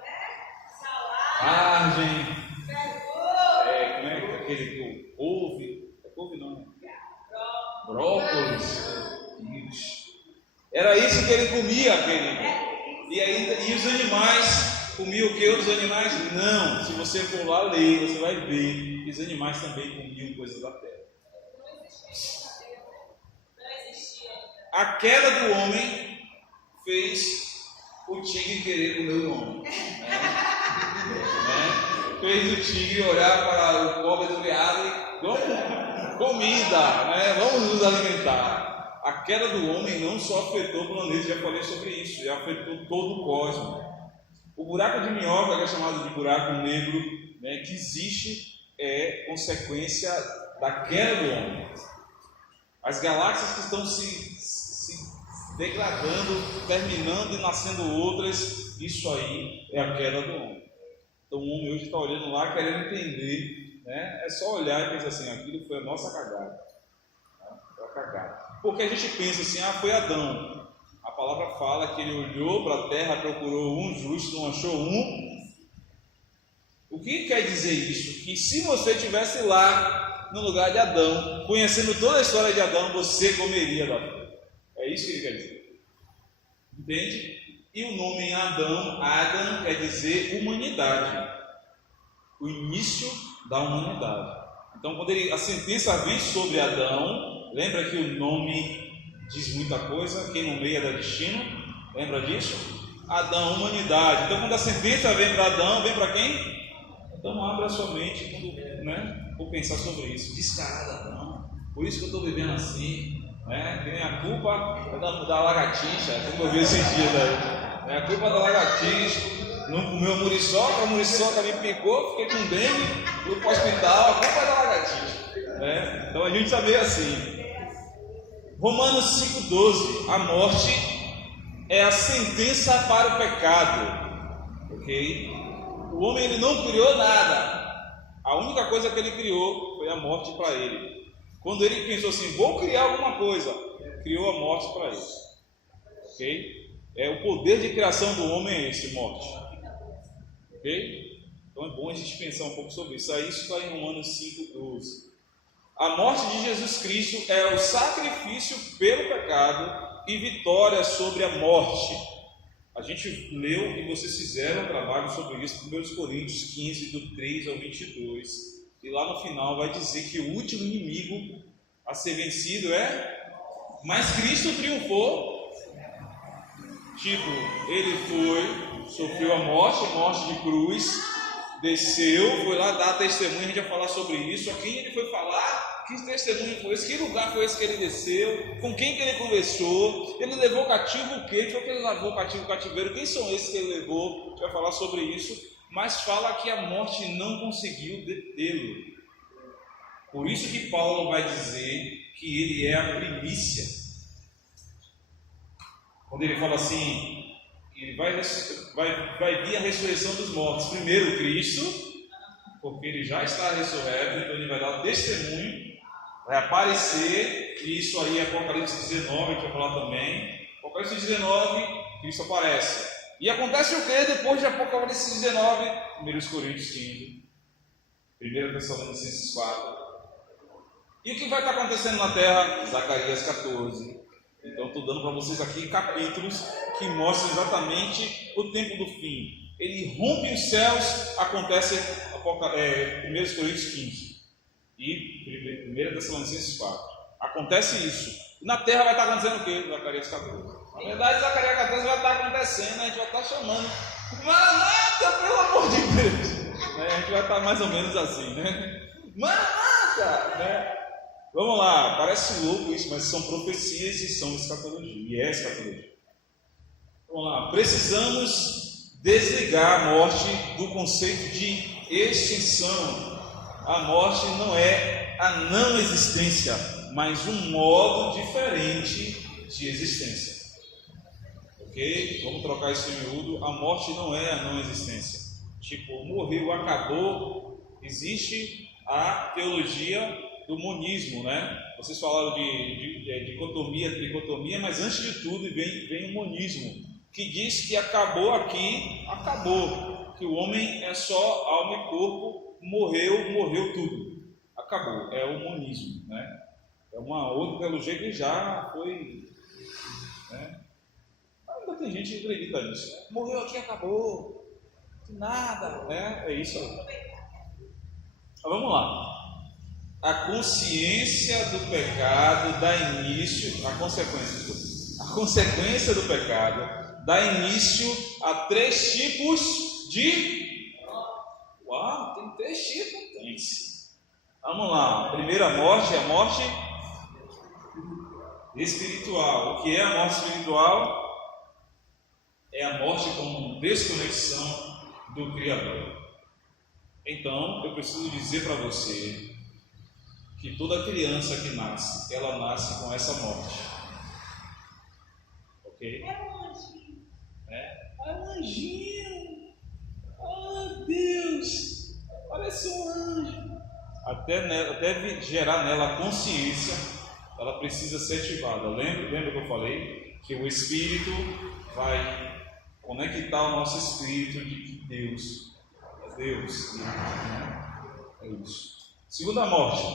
Salada. Margem. Fervor. Como é que aquele que couve? É couve não, né? Brócolis. Isso. Era isso que ele comia, querido. E os animais comiam o que? Os animais? Não. Se você for lá ler, você vai ver que os animais também comiam coisas da terra. A queda do homem fez o tigre querer comer o homem. Fez o tigre olhar para o pobre do veado e comida, né? Vamos nos alimentar. A queda do homem não só afetou o planeta, já falei sobre isso, já afetou todo o cosmos. O buraco de minhoca, que é chamado de buraco negro, né, que existe, é consequência da queda do homem. As galáxias que estão se degradando, terminando e nascendo outras, isso aí é a queda do homem. Então o homem hoje está olhando lá, querendo entender, né? É só olhar e pensar assim, aquilo foi a nossa cagada. Foi a cagada. Porque a gente pensa assim, foi Adão. A palavra fala que ele olhou para a terra, procurou um justo, não achou um. O que quer dizer isso? Que se você estivesse lá no lugar de Adão, conhecendo toda a história de Adão, você comeria da fruta. É isso que ele quer dizer. Entende? E o nome Adão quer dizer humanidade. O início da humanidade. Então, quando a sentença vem sobre Adão, lembra que o nome diz muita coisa, quem nomeia dá destino, lembra disso? Adão, humanidade. Então, quando a sentença vem para Adão, vem para quem? Então, abra a sua mente quando, né, for pensar sobre isso. Descarado, Adão. Por isso que eu estou vivendo assim. Que nem a culpa da lagartixa, como eu vi esses dias aí. A culpa da lagartixa, não comeu a muriçoca me picou, fiquei com dengue, fui para o hospital, a culpa é da lagartixa. Então a gente está meio assim. Romanos 5,12, a morte é a sentença para o pecado, ok? O homem ele não criou nada, a única coisa que ele criou foi a morte para ele. Quando ele pensou assim, vou criar alguma coisa, criou a morte para ele. Ok? O poder de criação do homem é esse, morte. Ok? Então é bom a gente pensar um pouco sobre isso. Aí isso está em Romanos 5,12. A morte de Jesus Cristo é o sacrifício pelo pecado e vitória sobre a morte. A gente leu e vocês fizeram um trabalho sobre isso, 1 Coríntios 15, do 3 ao 22. E lá no final vai dizer que o último inimigo a ser vencido é... Mas Cristo triunfou. Tipo, ele foi, sofreu a morte de cruz, desceu, foi lá dar testemunho, a gente vai falar sobre isso. A quem ele foi falar? Que testemunho foi esse? Que lugar foi esse que ele desceu? Com quem que ele conversou? Ele levou cativo o quê? Foi que ele levou cativo o cativeiro? Quem são esses que ele levou? A gente vai falar sobre isso. Mas fala que a morte não conseguiu detê-lo. Por isso que Paulo vai dizer que ele é a primícia. Quando ele fala assim, ele vai vir a ressurreição dos mortos. Primeiro Cristo, porque ele já está ressurreto, então ele vai dar testemunho. Vai aparecer, e isso aí é Apocalipse 19, a gente vai falar também. Apocalipse 19, Cristo aparece. E acontece o que depois de Apocalipse 19? 1 Coríntios 15, 1 Tessalonicenses 4. E o que vai estar acontecendo na terra? Zacarias 14. Então estou dando para vocês aqui capítulos que mostram exatamente o tempo do fim. Ele rompe os céus, acontece 1 Coríntios 15. E 1 Tessalonicenses 4. Acontece isso. E na terra vai estar acontecendo o quê? Zacarias 14. Na verdade, Zacarias 14 vai estar acontecendo, a gente vai estar chamando. Maranata, pelo amor de Deus! A gente vai estar mais ou menos assim, né? Maranata! Né? Vamos lá, parece louco isso, mas são profecias e são escatologia. E é escatologia. Vamos lá, precisamos desligar a morte do conceito de extinção. A morte não é a não existência, mas um modo diferente de existência. Ok? Vamos trocar isso em miúdo. A morte não é a não existência. Tipo, morreu, acabou. Existe a teologia do monismo, né? Vocês falaram de dicotomia, tricotomia, mas antes de tudo vem o monismo, que diz que acabou aqui, acabou. Que o homem é só alma e corpo. Morreu tudo, acabou, é o monismo, né? É uma outra teologia que já foi, né? Ainda tem gente que acredita nisso, né? Morreu aqui, acabou, nada, né? É isso aí. Mas vamos lá. A consciência do pecado dá início, a consequência do pecado dá início a 3 tipos de... Uau, tem 3 tipos? Tem. Vamos lá. A primeira morte é a morte espiritual. O que é a morte espiritual? É a morte como desconexão do Criador. Então, eu preciso dizer para você que toda criança que nasce, ela nasce com essa morte. Ok? É um anjinho. É um anjinho. Oh, Deus, parece um anjo. Até gerar nela a consciência, ela precisa ser ativada. Lembra que eu falei? Que o Espírito vai conectar o nosso espírito de que Deus é Deus. É isso. Segunda morte.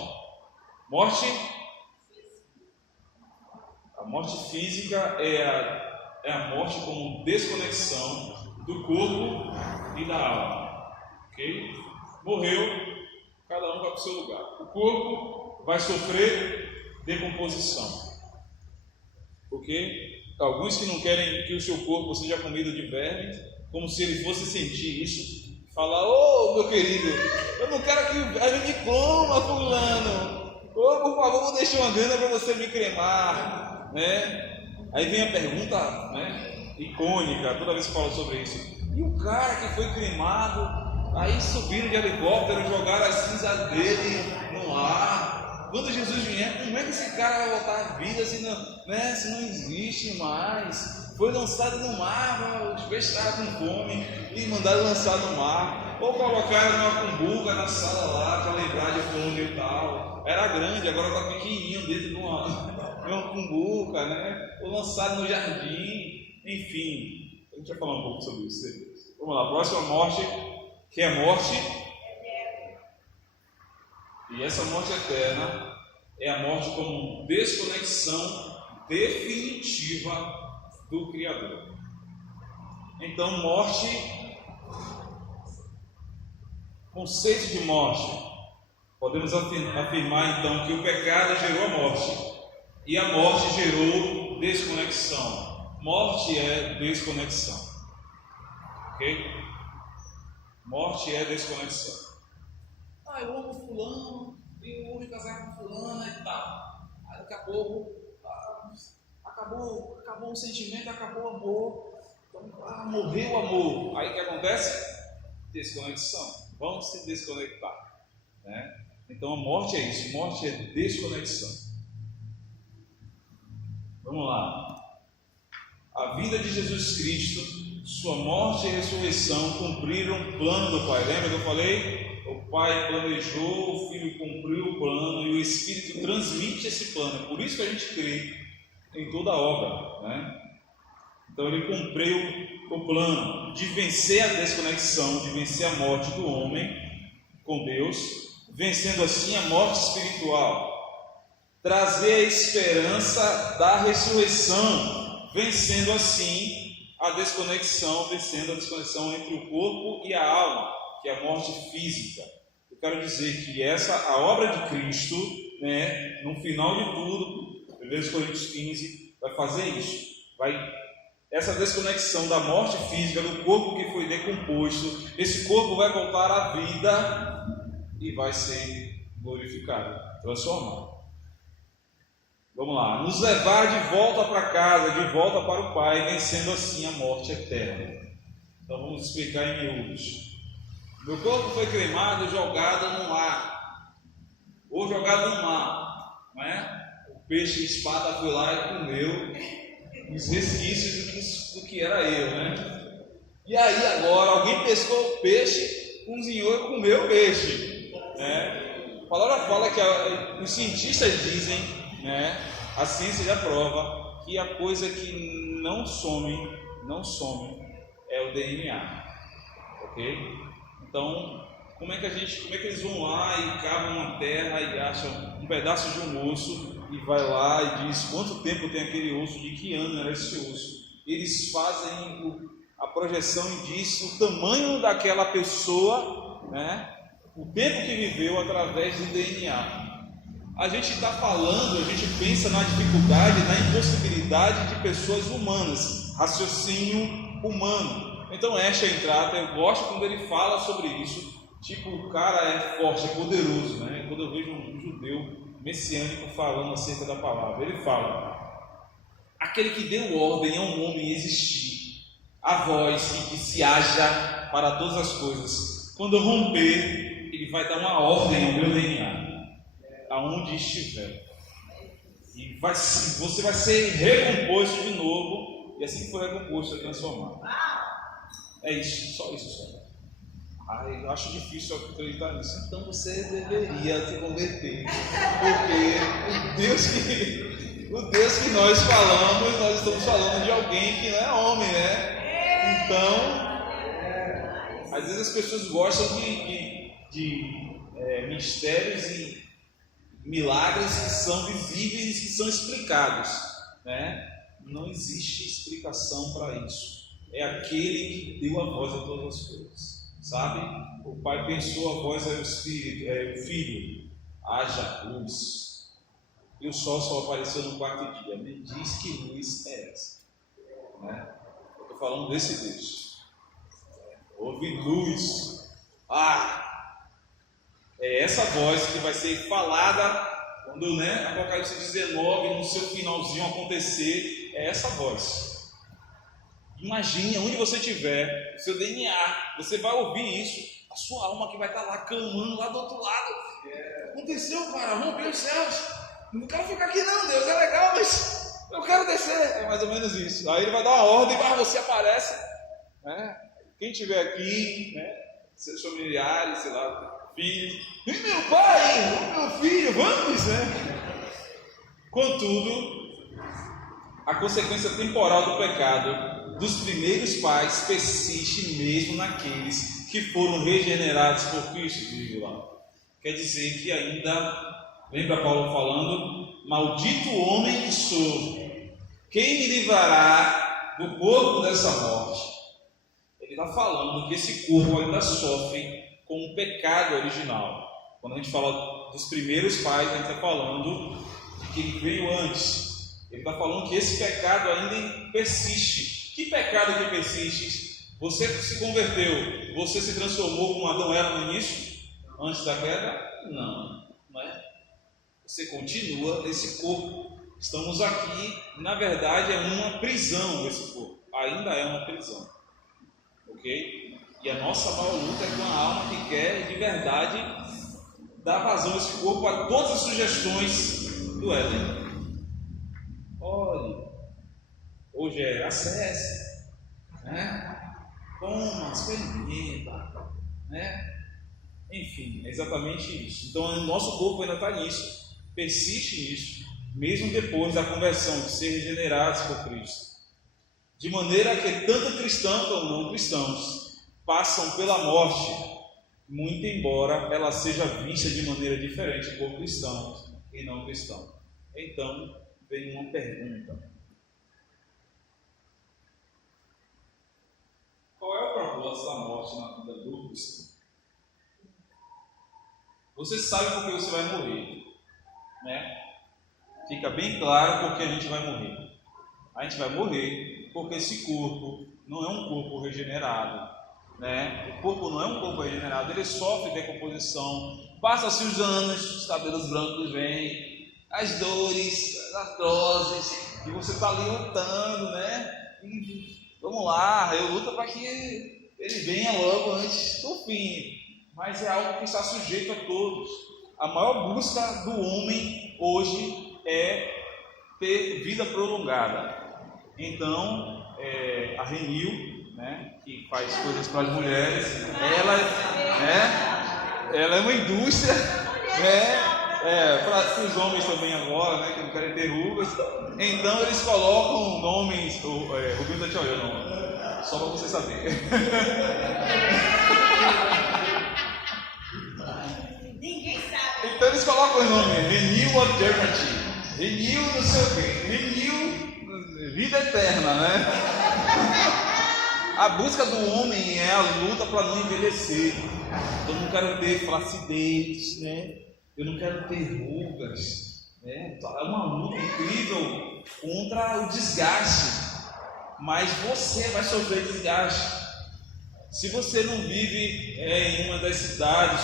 A morte física é a morte como desconexão do corpo e da alma. Ok? Morreu, cada um vai para o seu lugar. O corpo vai sofrer decomposição. Porque alguns que não querem que o seu corpo seja comido de vermes, como se ele fosse sentir isso, falar: ô meu querido, eu não quero que o verme me coma, fulano. Ô, por favor, vou deixar uma grana para você me cremar, né? Aí vem a pergunta, né, icônica, toda vez que falo sobre isso. E o cara que foi cremado, aí subiram de helicóptero, jogaram as cinzas dele no ar. Quando Jesus vier, como é que esse cara vai voltar à vida se não existe mais? Foi lançado no mar, os peixes estavam com fome e mandaram lançar no mar. Ou colocaram numa cumbuca na sala lá para lembrar de fome e tal. Era grande, agora está pequenininho dentro de uma cumbuca, né? Ou lançado no jardim, enfim. A gente vai falar um pouco sobre isso depois. Vamos lá, próxima morte, que é a morte. E essa morte eterna é a morte como desconexão definitiva do Criador. Então, morte, conceito de morte, podemos afirmar então que o pecado gerou a morte e a morte gerou desconexão. Morte é desconexão, ok? Morte é desconexão. Eu amo fulano, eu vou me casar com fulana e tal. Aí daqui a pouco acabou o sentimento, acabou o amor. Então, morreu o amor. Aí o que acontece? Desconexão. Vamos se desconectar, né? Então a morte é isso, morte é desconexão. Vamos lá. A vida de Jesus Cristo, sua morte e ressurreição cumpriram o plano do Pai. Lembra que eu falei? O Pai planejou, o Filho cumpriu o plano e o Espírito transmite esse plano. Por isso que a gente crê em toda a obra, né? Então ele cumpriu o plano de vencer a desconexão, de vencer a morte do homem com Deus, vencendo assim a morte espiritual, trazer a esperança da ressurreição, vencendo assim a desconexão, vencendo a desconexão entre o corpo e a alma, que é a morte física. Eu quero dizer que a obra de Cristo, né, no final de tudo, 1 Coríntios 15, vai fazer isso, essa desconexão da morte física, do corpo que foi decomposto, esse corpo vai voltar à vida e vai ser glorificado, transformado. Vamos lá, nos levar de volta para casa, de volta para o Pai, vencendo assim a morte eterna. Então vamos explicar em miúdos. Meu corpo foi cremado e jogado no mar, ou jogado no mar, não é? O peixe espada foi lá e comeu os resquícios do que era eu, né? E aí agora alguém pescou o peixe, cozinhou e comeu o peixe, né? A palavra fala que os cientistas dizem, né? A ciência já prova que a coisa que não some é o DNA, ok? Então, como é que eles vão lá e cavam uma terra e acham um pedaço de um osso e vai lá e diz quanto tempo tem aquele osso, de que ano era esse osso? Eles fazem a projeção e diz o tamanho daquela pessoa, né? O tempo que viveu através do DNA. A gente está falando, a gente pensa na dificuldade, na impossibilidade de pessoas humanas, raciocínio humano. Então Escher Trata, eu gosto quando ele fala sobre isso. Tipo, o cara é forte, é poderoso, né? Quando eu vejo um judeu messiânico falando acerca da palavra, ele fala: aquele que deu ordem a um homem existir, a voz que disse haja para todas as coisas, quando eu romper, ele vai dar uma ordem ao meu DNA, aonde estiver, e você vai ser recomposto de novo, e assim que for recomposto, é transformado. É isso, só isso só. Eu acho difícil acreditar nisso. Então você deveria se converter, porque o Deus que nós falamos, nós estamos falando de alguém que não é homem, né? Então, às vezes as pessoas gostam de mistérios e milagres que são visíveis e que são explicados, né? Não existe explicação para isso. É aquele que deu a voz a todas as coisas. Sabe? O Pai pensou, a voz era o Filho, haja luz. E o sol só apareceu no quarto dia. Me diz que luz é essa, né? Eu estou falando desse Deus. Houve luz. É essa voz que vai ser falada quando, né, Apocalipse 19, no seu finalzinho acontecer. É essa voz. Imagine onde você estiver, seu DNA, você vai ouvir isso, a sua alma que vai estar lá clamando lá do outro lado. Aconteceu, cara, rompeu os céus. Não quero ficar aqui não, Deus, é legal, mas eu quero descer. É mais ou menos isso. Aí ele vai dar uma ordem, você aparece, né? Quem estiver aqui, né? Seus familiares, sei lá, filhos. E meu pai, meu filho, vamos, né? Contudo, a consequência temporal do pecado dos primeiros pais persiste mesmo naqueles que foram regenerados por Cristo, quer dizer que ainda, lembra Paulo falando, maldito homem que sou, quem me livrará do corpo dessa morte? está falando que esse corpo ainda sofre com o pecado original. Quando a gente fala dos primeiros pais, a gente está falando de quem veio antes. Ele está falando que esse pecado ainda persiste. Que pecado que persiste? Você se converteu, você se transformou como Adão era no início, antes da queda? Não, não é? Você continua nesse corpo. Estamos aqui, na verdade, é uma prisão esse corpo. Ainda é uma prisão. Ok? E a nossa maior luta é com a alma que quer, de verdade, dar vazão a esse corpo a todas as sugestões do Éden. Olhe, hoje é acesse, né? Toma, experimenta, né? Enfim, é exatamente isso. Então, o nosso corpo ainda está nisso, persiste nisso, mesmo depois da conversão, de ser regenerados por Cristo. De maneira que tanto cristãos como não cristãos passam pela morte, muito embora ela seja vista de maneira diferente por cristãos e não cristãos. Então, vem uma pergunta. Qual é o propósito da morte na vida do cristão? Você sabe por que você vai morrer, né? Fica bem claro porque a gente vai morrer. A gente vai morrer porque esse corpo não é um corpo regenerado, né? O corpo não é um corpo regenerado, ele sofre decomposição. Passa-se os anos, os cabelos brancos vêm, as dores, as artroses, e você está ali lutando, né? E vamos lá, eu luto para que ele venha logo antes do fim. Mas é algo que está sujeito a todos. A maior busca do homem hoje é ter vida prolongada. Então, a Renil, né, que faz coisas para as mulheres, ela é uma indústria, né, para os homens também agora, né, que não querem ter rugas. Então, eles colocam nomes, Rubinho está te olhando, só para você saber. Então eles colocam o nome Renew Alternative, Renew não sei o que, Renew vida eterna, né? A busca do homem é a luta para não envelhecer. Eu não quero ter flacidez, né? Eu não quero ter rugas, né? É uma luta incrível contra o desgaste, mas você vai sofrer desgaste. Se você não vive em uma das cidades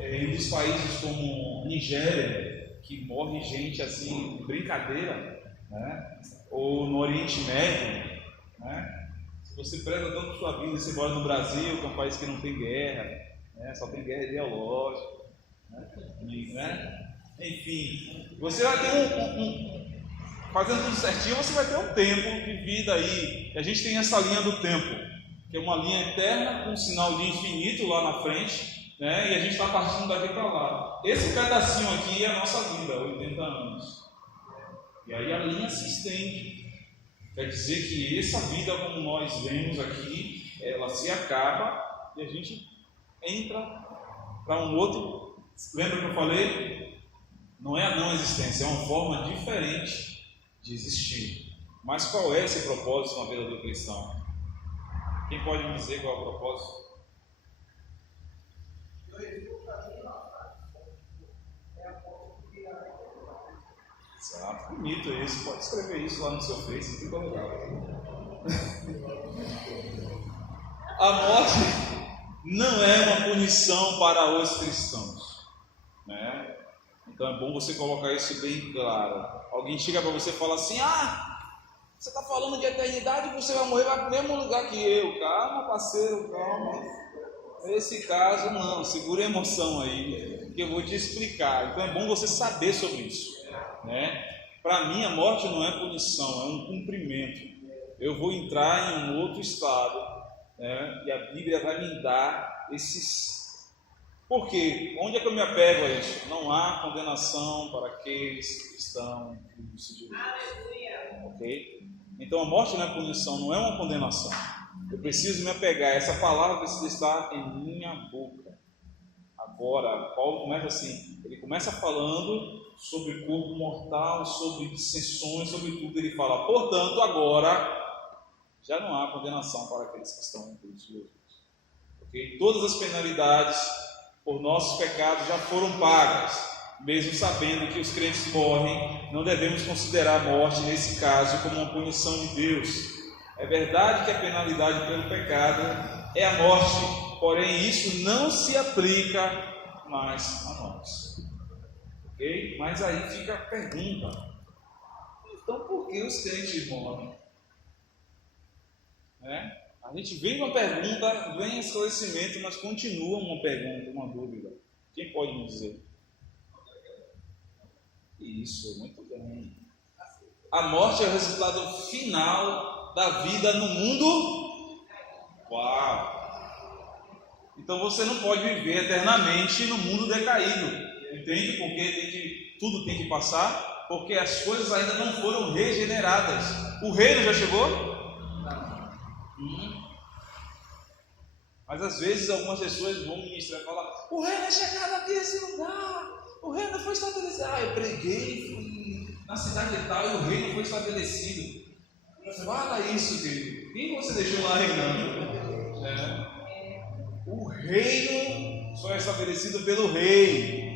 em um dos países como Nigéria, que morre gente assim, brincadeira, né? Ou no Oriente Médio, né? Se você preza tanto por sua vida e você mora no Brasil, que é um país que não tem guerra, né? Só tem guerra ideológica, né? Enfim, você vai ter fazendo tudo certinho, você vai ter um tempo de vida aí. E a gente tem essa linha do tempo, que é uma linha eterna com um sinal de infinito lá na frente, né? E a gente está partindo daqui para lá. Esse pedacinho aqui é a nossa vida, 80 anos. E aí a linha se estende. Quer dizer que essa vida, como nós vemos aqui, ela se acaba e a gente entra para um outro. Lembra que eu falei? Não é a não existência, é uma forma diferente de existir. Mas qual é esse propósito na vida do cristão? Quem pode me dizer qual é o propósito? Exato, bonito isso. Pode escrever isso lá no seu Face, fica legal. A morte não é uma punição para os cristãos, né? Então é bom você colocar isso bem claro. Alguém chega para você e fala assim: você está falando de eternidade, você vai morrer para o mesmo lugar que eu. Calma, parceiro, calma. Nesse caso, não, segura a emoção aí, que eu vou te explicar. Então é bom você saber sobre isso, né? Para mim, a morte não é punição, é um cumprimento. Eu vou entrar em um outro estado, né? E a Bíblia vai me dar esses. Por quê? Onde é que eu me apego a isso? Não há condenação para aqueles que estão em Cristo Jesus. Ok? Então a morte não é punição, não é uma condenação. Eu preciso me apegar, essa palavra precisa estar em minha boca. Agora, Paulo começa assim, ele começa falando sobre corpo mortal, sobre dissensões, sobre tudo. Ele fala, portanto, agora, já não há condenação para aqueles que estão em Cristo Jesus. Okay? Todas as penalidades por nossos pecados já foram pagas. Mesmo sabendo que os crentes morrem, não devemos considerar a morte, nesse caso, como uma punição de Deus. É verdade que a penalidade pelo pecado é a morte, porém isso não se aplica mais a nós. Ok? Mas aí fica a pergunta: então por que os crentes morrem? A gente vem uma pergunta, vem um esclarecimento, mas continua uma pergunta, uma dúvida. Quem pode me dizer? Isso, muito bem. A morte é o resultado final da vida no mundo. Uau! Então você não pode viver eternamente no mundo decaído. Entende? Porque tudo tem que passar, porque as coisas ainda não foram regeneradas. O reino já chegou? Mas às vezes algumas pessoas vão ministrar e falar: o reino é chegado aqui nesse lugar. O reino foi estabelecido. Eu preguei, fui na cidade e tal, e o reino foi estabelecido. Você fala isso, querido. Quem você deixou lá reinando? O reino só é estabelecido pelo rei.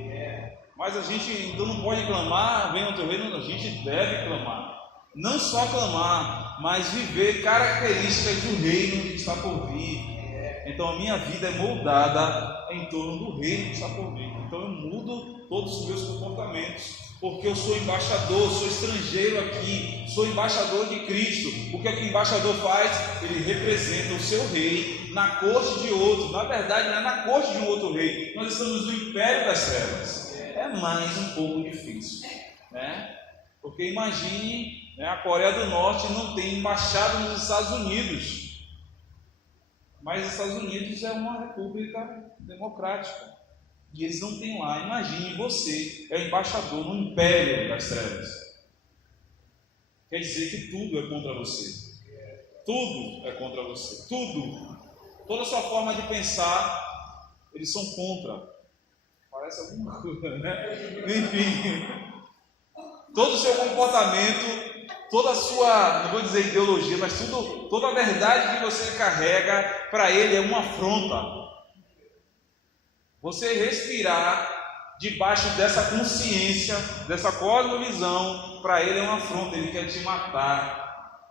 Mas a gente então não pode clamar, venha o teu reino, a gente deve clamar. Não só clamar, mas viver características do reino que está por vir. Então a minha vida é moldada em torno do reino que está por vir. Então eu mudo todos os meus comportamentos, porque eu sou embaixador, sou estrangeiro aqui, sou embaixador de Cristo. O que é que o embaixador faz? Ele representa o seu rei na corte de outro. Na verdade, não é na corte de um outro rei, nós estamos no império das trevas. É mais um pouco difícil, porque imagine, a Coreia do Norte não tem embaixada nos Estados Unidos. Mas os Estados Unidos é uma república democrática. E eles não têm lá. Imagine você é embaixador no império das trevas. Quer dizer que tudo é contra você. Tudo é contra você. Tudo. Toda a sua forma de pensar, eles são contra. Parece alguma coisa, Enfim. Todo o seu comportamento, toda a sua, não vou dizer ideologia, mas toda a verdade que você carrega, para ele é uma afronta. Você respirar debaixo dessa consciência, dessa cosmovisão, para ele é uma afronta, ele quer te matar.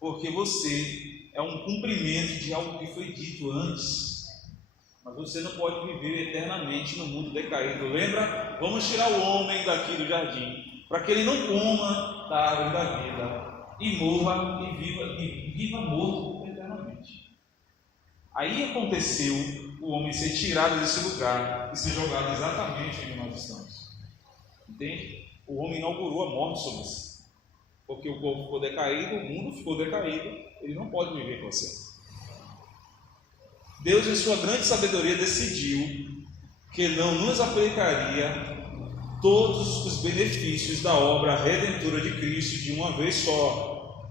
Porque você é um cumprimento de algo que foi dito antes. Mas você não pode viver eternamente no mundo decaído. Lembra? Vamos tirar o homem daqui do jardim, para que ele não coma da árvore da vida e morra e viva morto eternamente. Aí aconteceu o homem ser tirado desse lugar e ser jogado exatamente onde nós estamos. Entende? O homem inaugurou a morte sobre si, porque o corpo ficou decaído, o mundo ficou decaído, ele não pode viver com você. Deus, em sua grande sabedoria, decidiu que não nos aplicaria todos os benefícios da obra redentora de Cristo de uma vez só.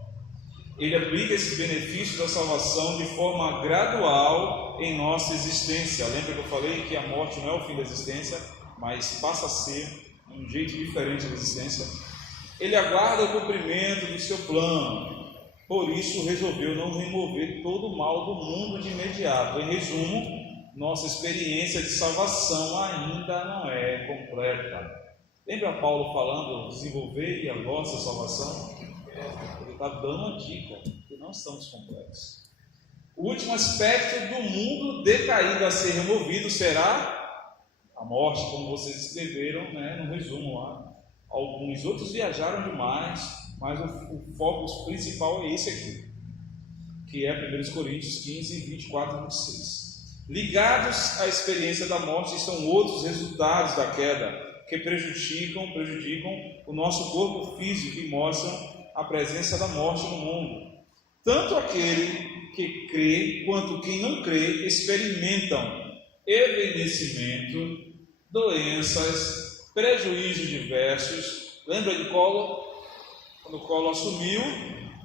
Ele aplica esse benefício da salvação de forma gradual em nossa existência. Lembra que eu falei que a morte não é o fim da existência, mas passa a ser um jeito diferente da existência? Ele aguarda o cumprimento do seu plano. Por isso resolveu não remover todo o mal do mundo de imediato. Em resumo, nossa experiência de salvação ainda não é completa. Lembra Paulo falando, desenvolver a vossa salvação? Ele está dando uma dica, que não estamos completos. O último aspecto do mundo decaído a ser removido será a morte, como vocês escreveram, no resumo lá. Alguns outros viajaram demais, mas o foco principal é esse aqui, que é 1 Coríntios 15, 24 e 26. Ligados à experiência da morte estão outros resultados da queda, que prejudicam o nosso corpo físico e mostram a presença da morte no mundo. Tanto aquele que crê quanto quem não crê experimentam envelhecimento, doenças, prejuízos diversos. Lembra de Collor? Quando o Collor assumiu,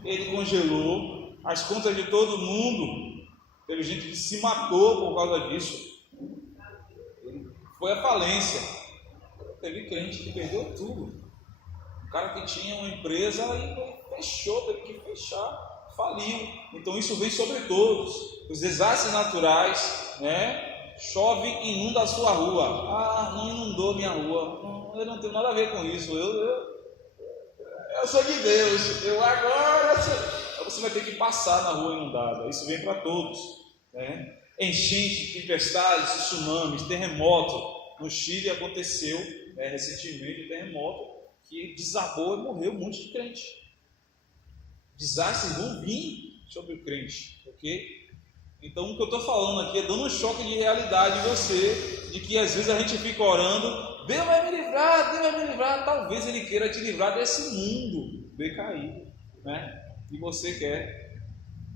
ele congelou as contas de todo mundo. Teve gente que se matou por causa disso. Foi a falência. Teve crente que perdeu tudo. O cara que tinha uma empresa e fechou, teve que fechar. faliu. Então isso vem sobre todos. Os desastres naturais, né? Chove e inunda a sua rua. Ah, não inundou minha rua. Não, eu não tenho nada a ver com isso. Eu sou de Deus. Você vai ter que passar na rua inundada. Isso vem para todos, né? Enchente, tempestades, tsunamis, terremoto. No Chile aconteceu recentemente um terremoto que desabou e morreu um monte de crente. Desastres vão vir sobre o crente, ok? Então o que eu estou falando aqui é dando um choque de realidade em você, de que às vezes a gente fica orando, Deus vai me livrar, Deus vai me livrar. Talvez Ele queira te livrar desse mundo decaído, né? E você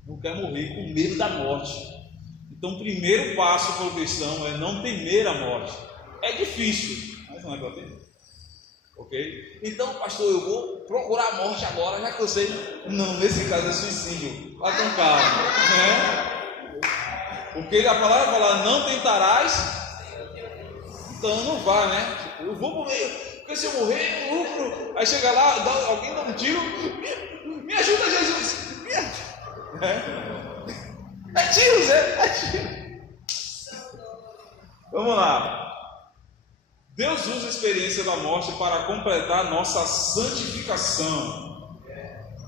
não quer morrer com medo da morte. Então o primeiro passo para o cristão é não temer a morte. É difícil, mas não é para temer. Ok? Então, pastor, eu vou procurar a morte agora, já que eu sei. Não, nesse caso é suicídio. Vá com calma, né? Porque a palavra fala, não tentarás. Então não vai, né? Eu vou morrer, porque se eu morrer, eu lucro. Aí chega lá, alguém dá um tiro. Me ajuda, Jesus! Me ajuda. É tiro, Zé! É tiro. Vamos lá. Deus usa a experiência da morte para completar nossa santificação.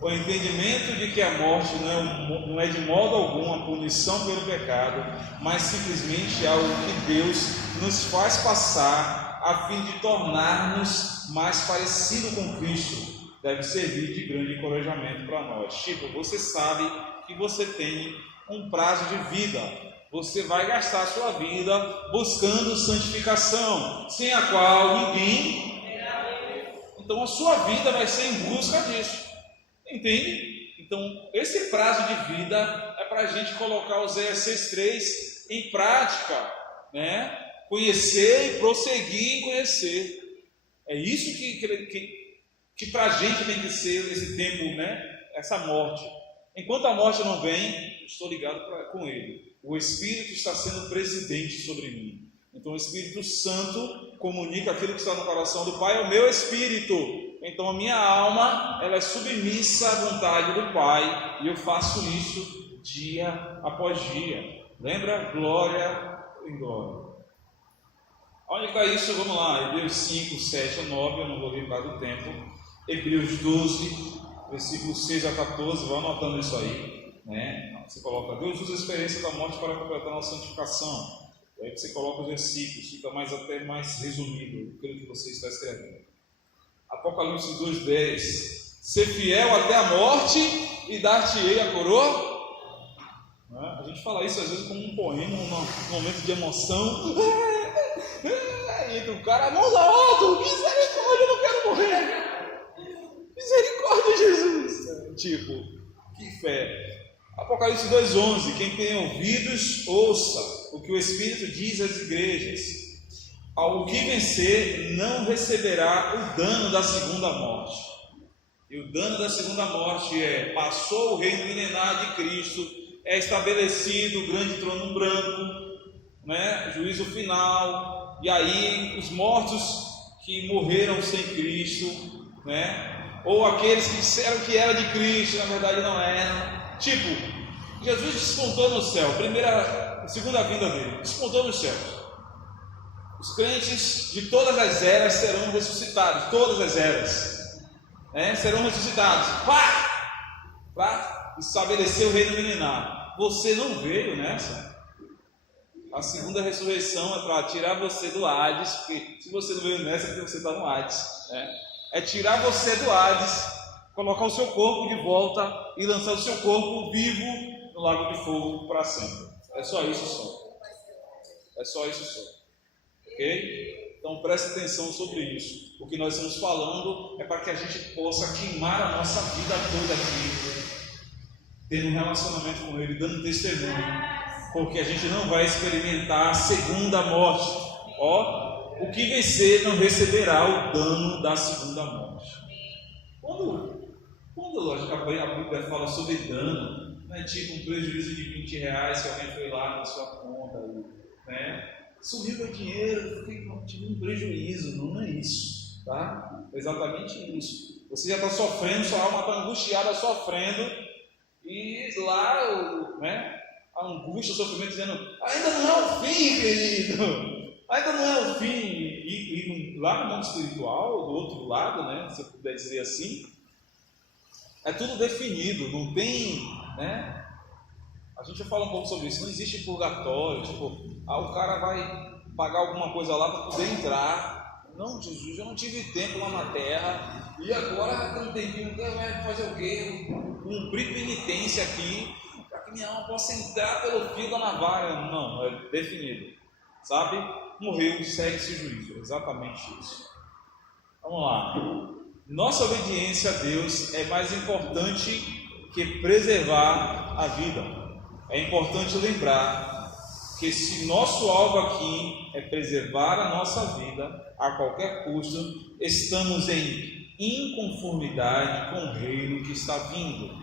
O entendimento de que a morte não é de modo algum a punição pelo pecado, mas simplesmente algo que Deus nos faz passar a fim de tornar-nos mais parecidos com Cristo, deve servir de grande encorajamento para nós. Tipo, você sabe que você tem um prazo de vida. Você vai gastar a sua vida buscando santificação, sem a qual ninguém... Então a sua vida vai ser em busca disso. Entende? Então esse prazo de vida é para a gente colocar os ESCs 3 em prática, né? Conhecer e prosseguir em conhecer. É isso que para a gente tem que ser esse tempo, né? Essa morte. Enquanto a morte não vem, eu estou ligado com Ele. O Espírito está sendo presidente sobre mim. Então o Espírito Santo comunica aquilo que está no coração do Pai ao meu espírito. Então a minha alma, ela é submissa à vontade do Pai. E eu faço isso dia após dia. Lembra? Glória em glória. Onde está isso? Vamos lá. Hebreus 5, 7 a 9. Eu não vou ler para o tempo. Hebreus 12, versículos 6 a 14. Vá anotando isso aí. Né? Você coloca, Deus usa a experiência da morte para completar a nossa santificação. E aí você coloca os versículos, fica até mais resumido aquilo que você está escrevendo. Apocalipse 2:10. Ser fiel até a morte e dar-te-ei a coroa. A gente fala isso às vezes como um poema, num momento de emoção. E entra o cara, mãos alto, misericórdia, eu não quero morrer. Misericórdia, Jesus. Tipo, que fé. Apocalipse 2:11. Quem tem ouvidos, ouça o que o Espírito diz às igrejas. Ao que vencer, não receberá o dano da segunda morte. E o dano da segunda morte passou o reino milenar de Cristo, é estabelecido o grande trono branco, né? Juízo final, e aí os mortos que morreram sem Cristo, né? Ou aqueles que disseram que era de Cristo, na verdade não eram. Tipo, Jesus despontou no céu, segunda vinda dele, despontou nos céus. Os crentes de todas as eras serão ressuscitados, todas as eras, né? Serão ressuscitados, para estabelecer o reino milenar. Você não veio nessa. A segunda ressurreição é para tirar você do Hades, porque se você não veio nessa, é porque você está no Hades, né? É tirar você do Hades, colocar o seu corpo de volta e lançar o seu corpo vivo no lago de fogo para sempre. É só isso só. É só isso só. Ok? Então preste atenção sobre isso. O que nós estamos falando é para que a gente possa queimar a nossa vida toda aqui, tendo um relacionamento com Ele, dando testemunho. Porque a gente não vai experimentar a segunda morte. O que vencer não receberá o dano da segunda morte. Quando lógico, a Bíblia fala sobre dano, não é tipo um prejuízo de R$20 que alguém foi lá na sua conta, né? Sumiu meu dinheiro, tive um prejuízo. Não é isso, tá? É exatamente isso. Você já está sofrendo, sua alma está angustiada, sofrendo, E lá, a angústia, o sofrimento, dizendo: ainda não é o fim, querido, ainda não é o fim. E lá no mundo espiritual, do outro lado, se eu puder dizer assim, é tudo definido, não tem, A gente já fala um pouco sobre isso, não existe purgatório, o cara vai pagar alguma coisa lá para poder entrar. Não, Jesus, eu não tive tempo lá na terra, e agora tem um tempinho, vai fazer o quê? Cumprir penitência aqui, para que minha alma possa entrar pelo fio da navalha. Não, é definido, sabe? Morreu, segue-se o juízo, exatamente isso. Vamos lá. Nossa obediência a Deus é mais importante que preservar a vida. É importante lembrar que se nosso alvo aqui é preservar a nossa vida a qualquer custo, estamos em inconformidade com o reino que está vindo.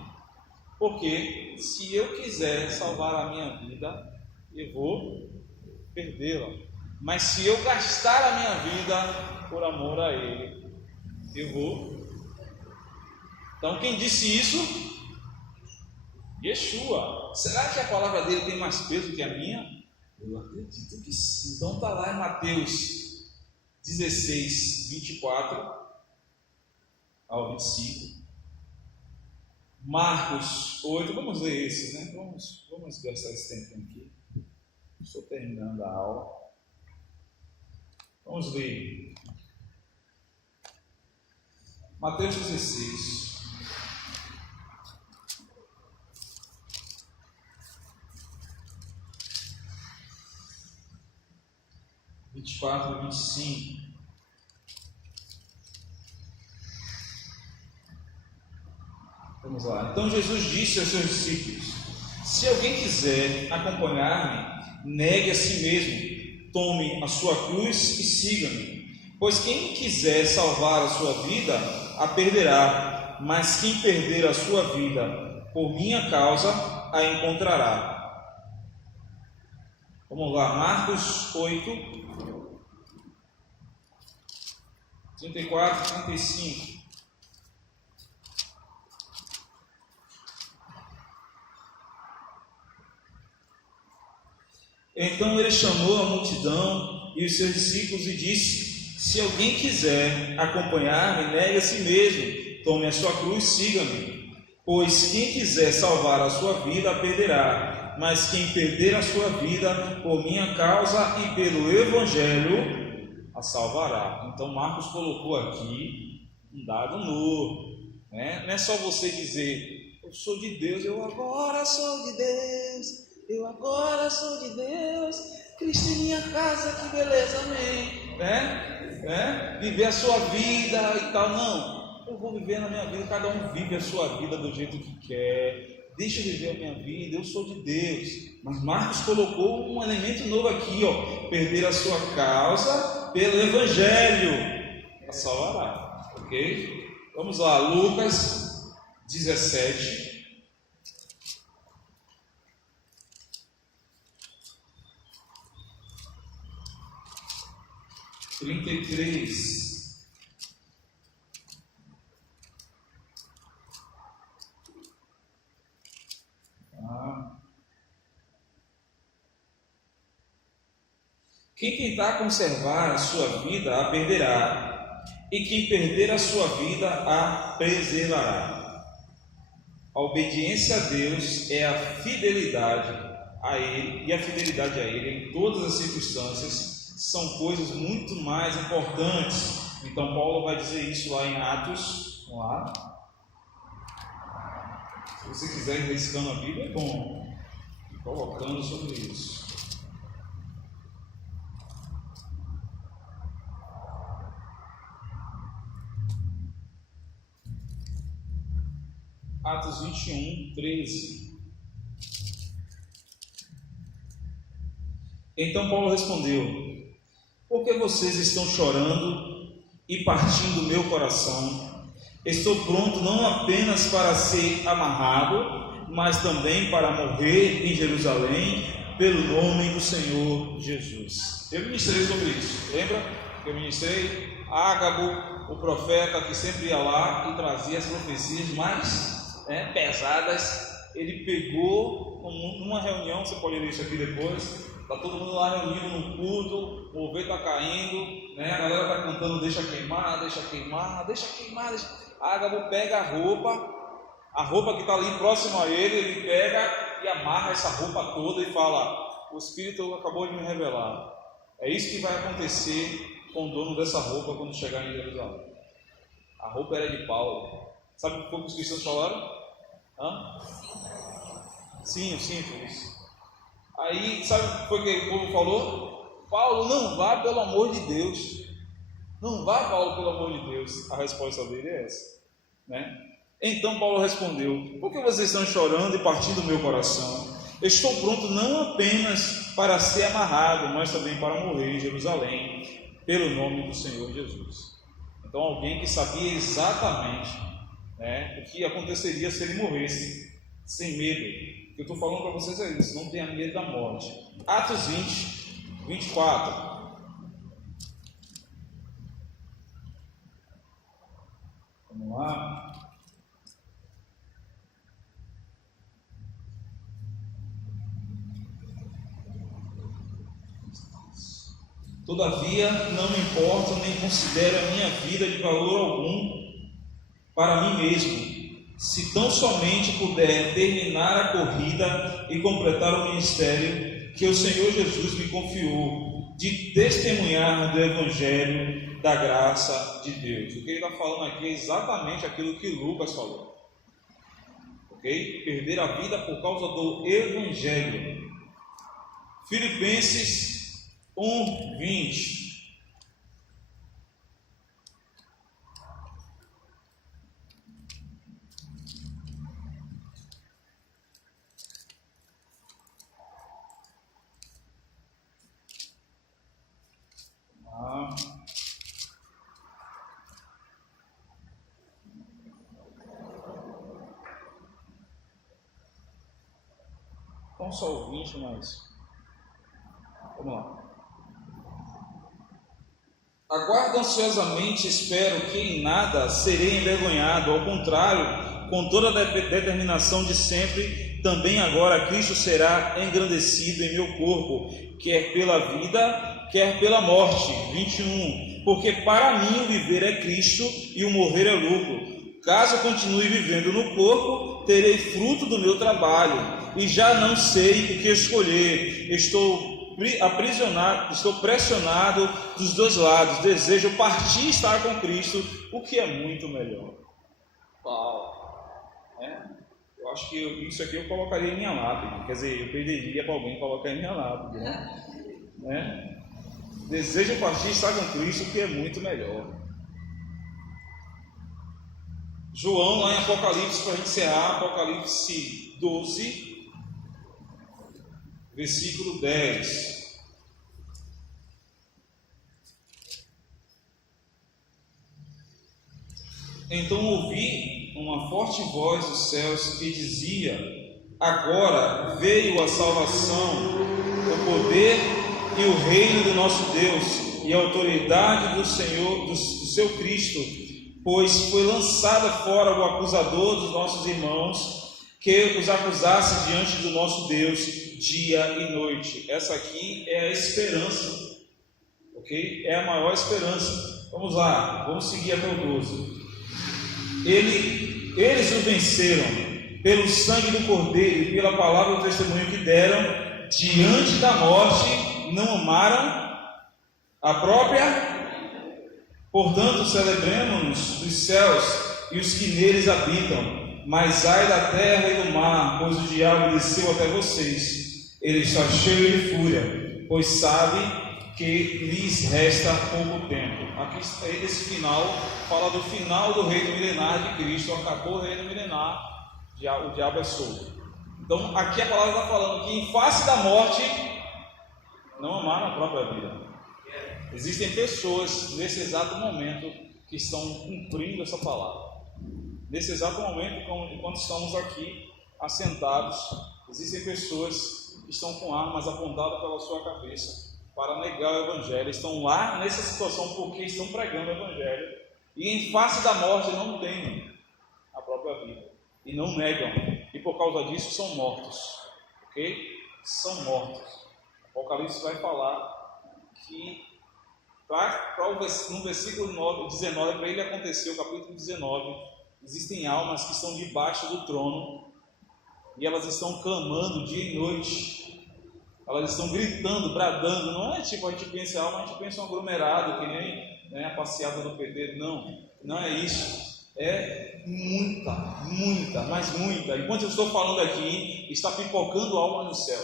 Porque se eu quiser salvar a minha vida, eu vou perdê-la. Mas se eu gastar a minha vida por amor a Ele, eu vou. Então quem disse isso? Yeshua. Será que a palavra dele tem mais peso que a minha? Eu acredito que sim. Então está lá em Mateus 16, 24 ao 25. Marcos 8, vamos ler esse, Vamos gastar esse tempo aqui. Estou terminando a aula. Vamos ler. Mateus 16. Vinte e 24 e 25. Vamos lá. Então Jesus disse aos seus discípulos: se alguém quiser acompanhar-me, negue a si mesmo, tome a sua cruz e siga-me. Pois quem quiser salvar a sua vida, a perderá, mas quem perder a sua vida por minha causa, a encontrará. Vamos lá, Marcos 8, 34 e 35. Então ele chamou a multidão e os seus discípulos e disse: se alguém quiser acompanhar-me, negue a si mesmo, tome a sua cruz, siga-me. Pois quem quiser salvar a sua vida, a perderá, mas quem perder a sua vida por minha causa e pelo Evangelho, a salvará. Então Marcos colocou aqui um dado novo, Não é só você dizer: eu sou de Deus, eu agora sou de Deus. Eu agora sou de Deus, Cristo em minha casa, que beleza, amém. Viver a sua vida e tal. Não, eu vou viver na minha vida, cada um vive a sua vida do jeito que quer. Deixa eu viver a minha vida, eu sou de Deus. Mas Marcos colocou um elemento novo aqui, perder a sua causa pelo Evangelho, a salvará, ok? Vamos lá, Lucas 17. Quem tentar conservar a sua vida, a perderá, e quem perder a sua vida, a preservará. A obediência a Deus é a fidelidade a Ele, e a fidelidade a Ele em todas as circunstâncias são coisas muito mais importantes. Então Paulo vai dizer isso lá em Atos. Vamos lá. Se você quiser ir riscando a Bíblia, é bom, colocando sobre isso. Atos 21, 13. Então Paulo respondeu: por que vocês estão chorando e partindo o meu coração? Estou pronto não apenas para ser amarrado, mas também para morrer em Jerusalém pelo nome do Senhor Jesus. Eu ministrei sobre isso, lembra? Eu ministrei Ágabo, o profeta que sempre ia lá e trazia as profecias mais pesadas ele pegou, numa reunião, você pode ler isso aqui depois, está todo mundo lá reunido no culto, o ovelho está caindo, né? A galera está cantando, deixa queimar, deixa queimar, deixa queimar, deixa... Ágabo pega a roupa que está ali próximo a ele pega e amarra essa roupa toda e fala, o Espírito acabou de me revelar, é isso que vai acontecer com o dono dessa roupa quando chegar em Jerusalém. A roupa era de Paulo. Sabe o que os cristãos falaram? Sim, o cinto, isso. Aí, sabe o que foi que o povo falou? Paulo, não vá pelo amor de Deus. Não vá, Paulo, pelo amor de Deus. A resposta dele é essa, né? Então Paulo respondeu, por que vocês estão chorando e partindo o meu coração? Estou pronto não apenas para ser amarrado, mas também para morrer em Jerusalém, pelo nome do Senhor Jesus. Então alguém que sabia exatamente, né, o que aconteceria se ele morresse, sem medo. O que eu estou falando para vocês é isso, não tenha medo da morte. Atos 20, 24. Vamos lá. Todavia, não me importo nem considero a minha vida de valor algum para mim mesmo, se tão somente puder terminar a corrida e completar o ministério que o Senhor Jesus me confiou, de testemunhar do Evangelho da graça de Deus. O que ele está falando aqui é exatamente aquilo que Lucas falou. Ok? Perder a vida por causa do Evangelho. Filipenses 1:20. Não só o 20, mas vamos lá. Aguardo ansiosamente, espero que em nada serei envergonhado, ao contrário, com toda a determinação de sempre, também agora Cristo será engrandecido em meu corpo, quer pela vida, quer pela morte. 21. Porque para mim o viver é Cristo e o morrer é lucro. Caso eu continue vivendo no corpo, terei fruto do meu trabalho, e já não sei o que escolher. Estou aprisionado, estou pressionado dos dois lados, desejo partir e estar com Cristo, o que é muito melhor. Eu acho que isso aqui eu colocaria em minha lápide, quer dizer, eu pediria para alguém colocar em minha lápide, né? Desejo partir e estar com Cristo, o que é muito melhor. João, lá em Apocalipse, para a gente encerrar, Apocalipse 12, versículo 10. Então ouvi uma forte voz dos céus que dizia: agora veio a salvação, o poder e o reino do nosso Deus e a autoridade do Senhor, do seu Cristo, pois foi lançada fora o acusador dos nossos irmãos, que os acusasse diante do nosso Deus dia e noite. Essa aqui é a esperança, ok? É a maior esperança. Vamos lá, vamos seguir até o 12. Eles o venceram pelo sangue do Cordeiro e pela palavra do testemunho que deram, diante da morte não amaram a própria. Portanto, celebremos-nos dos céus e os que neles habitam, mas ai da terra e do mar, pois o diabo desceu até vocês. Ele está cheio de fúria, pois sabe que lhes resta pouco tempo. Aqui esse final fala do final do reino milenar de Cristo. Acabou o reino milenar, o diabo é solto. Então aqui a palavra está falando que em face da morte não amaram a própria vida. Existem pessoas nesse exato momento que estão cumprindo essa palavra. Nesse exato momento, enquanto estamos aqui assentados, existem pessoas que estão com armas apontadas pela sua cabeça para negar o Evangelho. Estão lá nessa situação porque estão pregando o Evangelho e em face da morte não temem a própria vida. e não negam, e por causa disso são mortos, ok? São mortos. O Apocalipse vai falar que no versículo 19, para ele acontecer, o capítulo 19, existem almas que estão debaixo do trono e elas estão clamando dia e noite, elas estão gritando, bradando. Não é tipo a gente pensa alma, a gente pensa um aglomerado, que nem, né, a passeada do PT, não é isso. É muita, mas muita. Enquanto eu estou falando aqui, está pipocando alma no céu.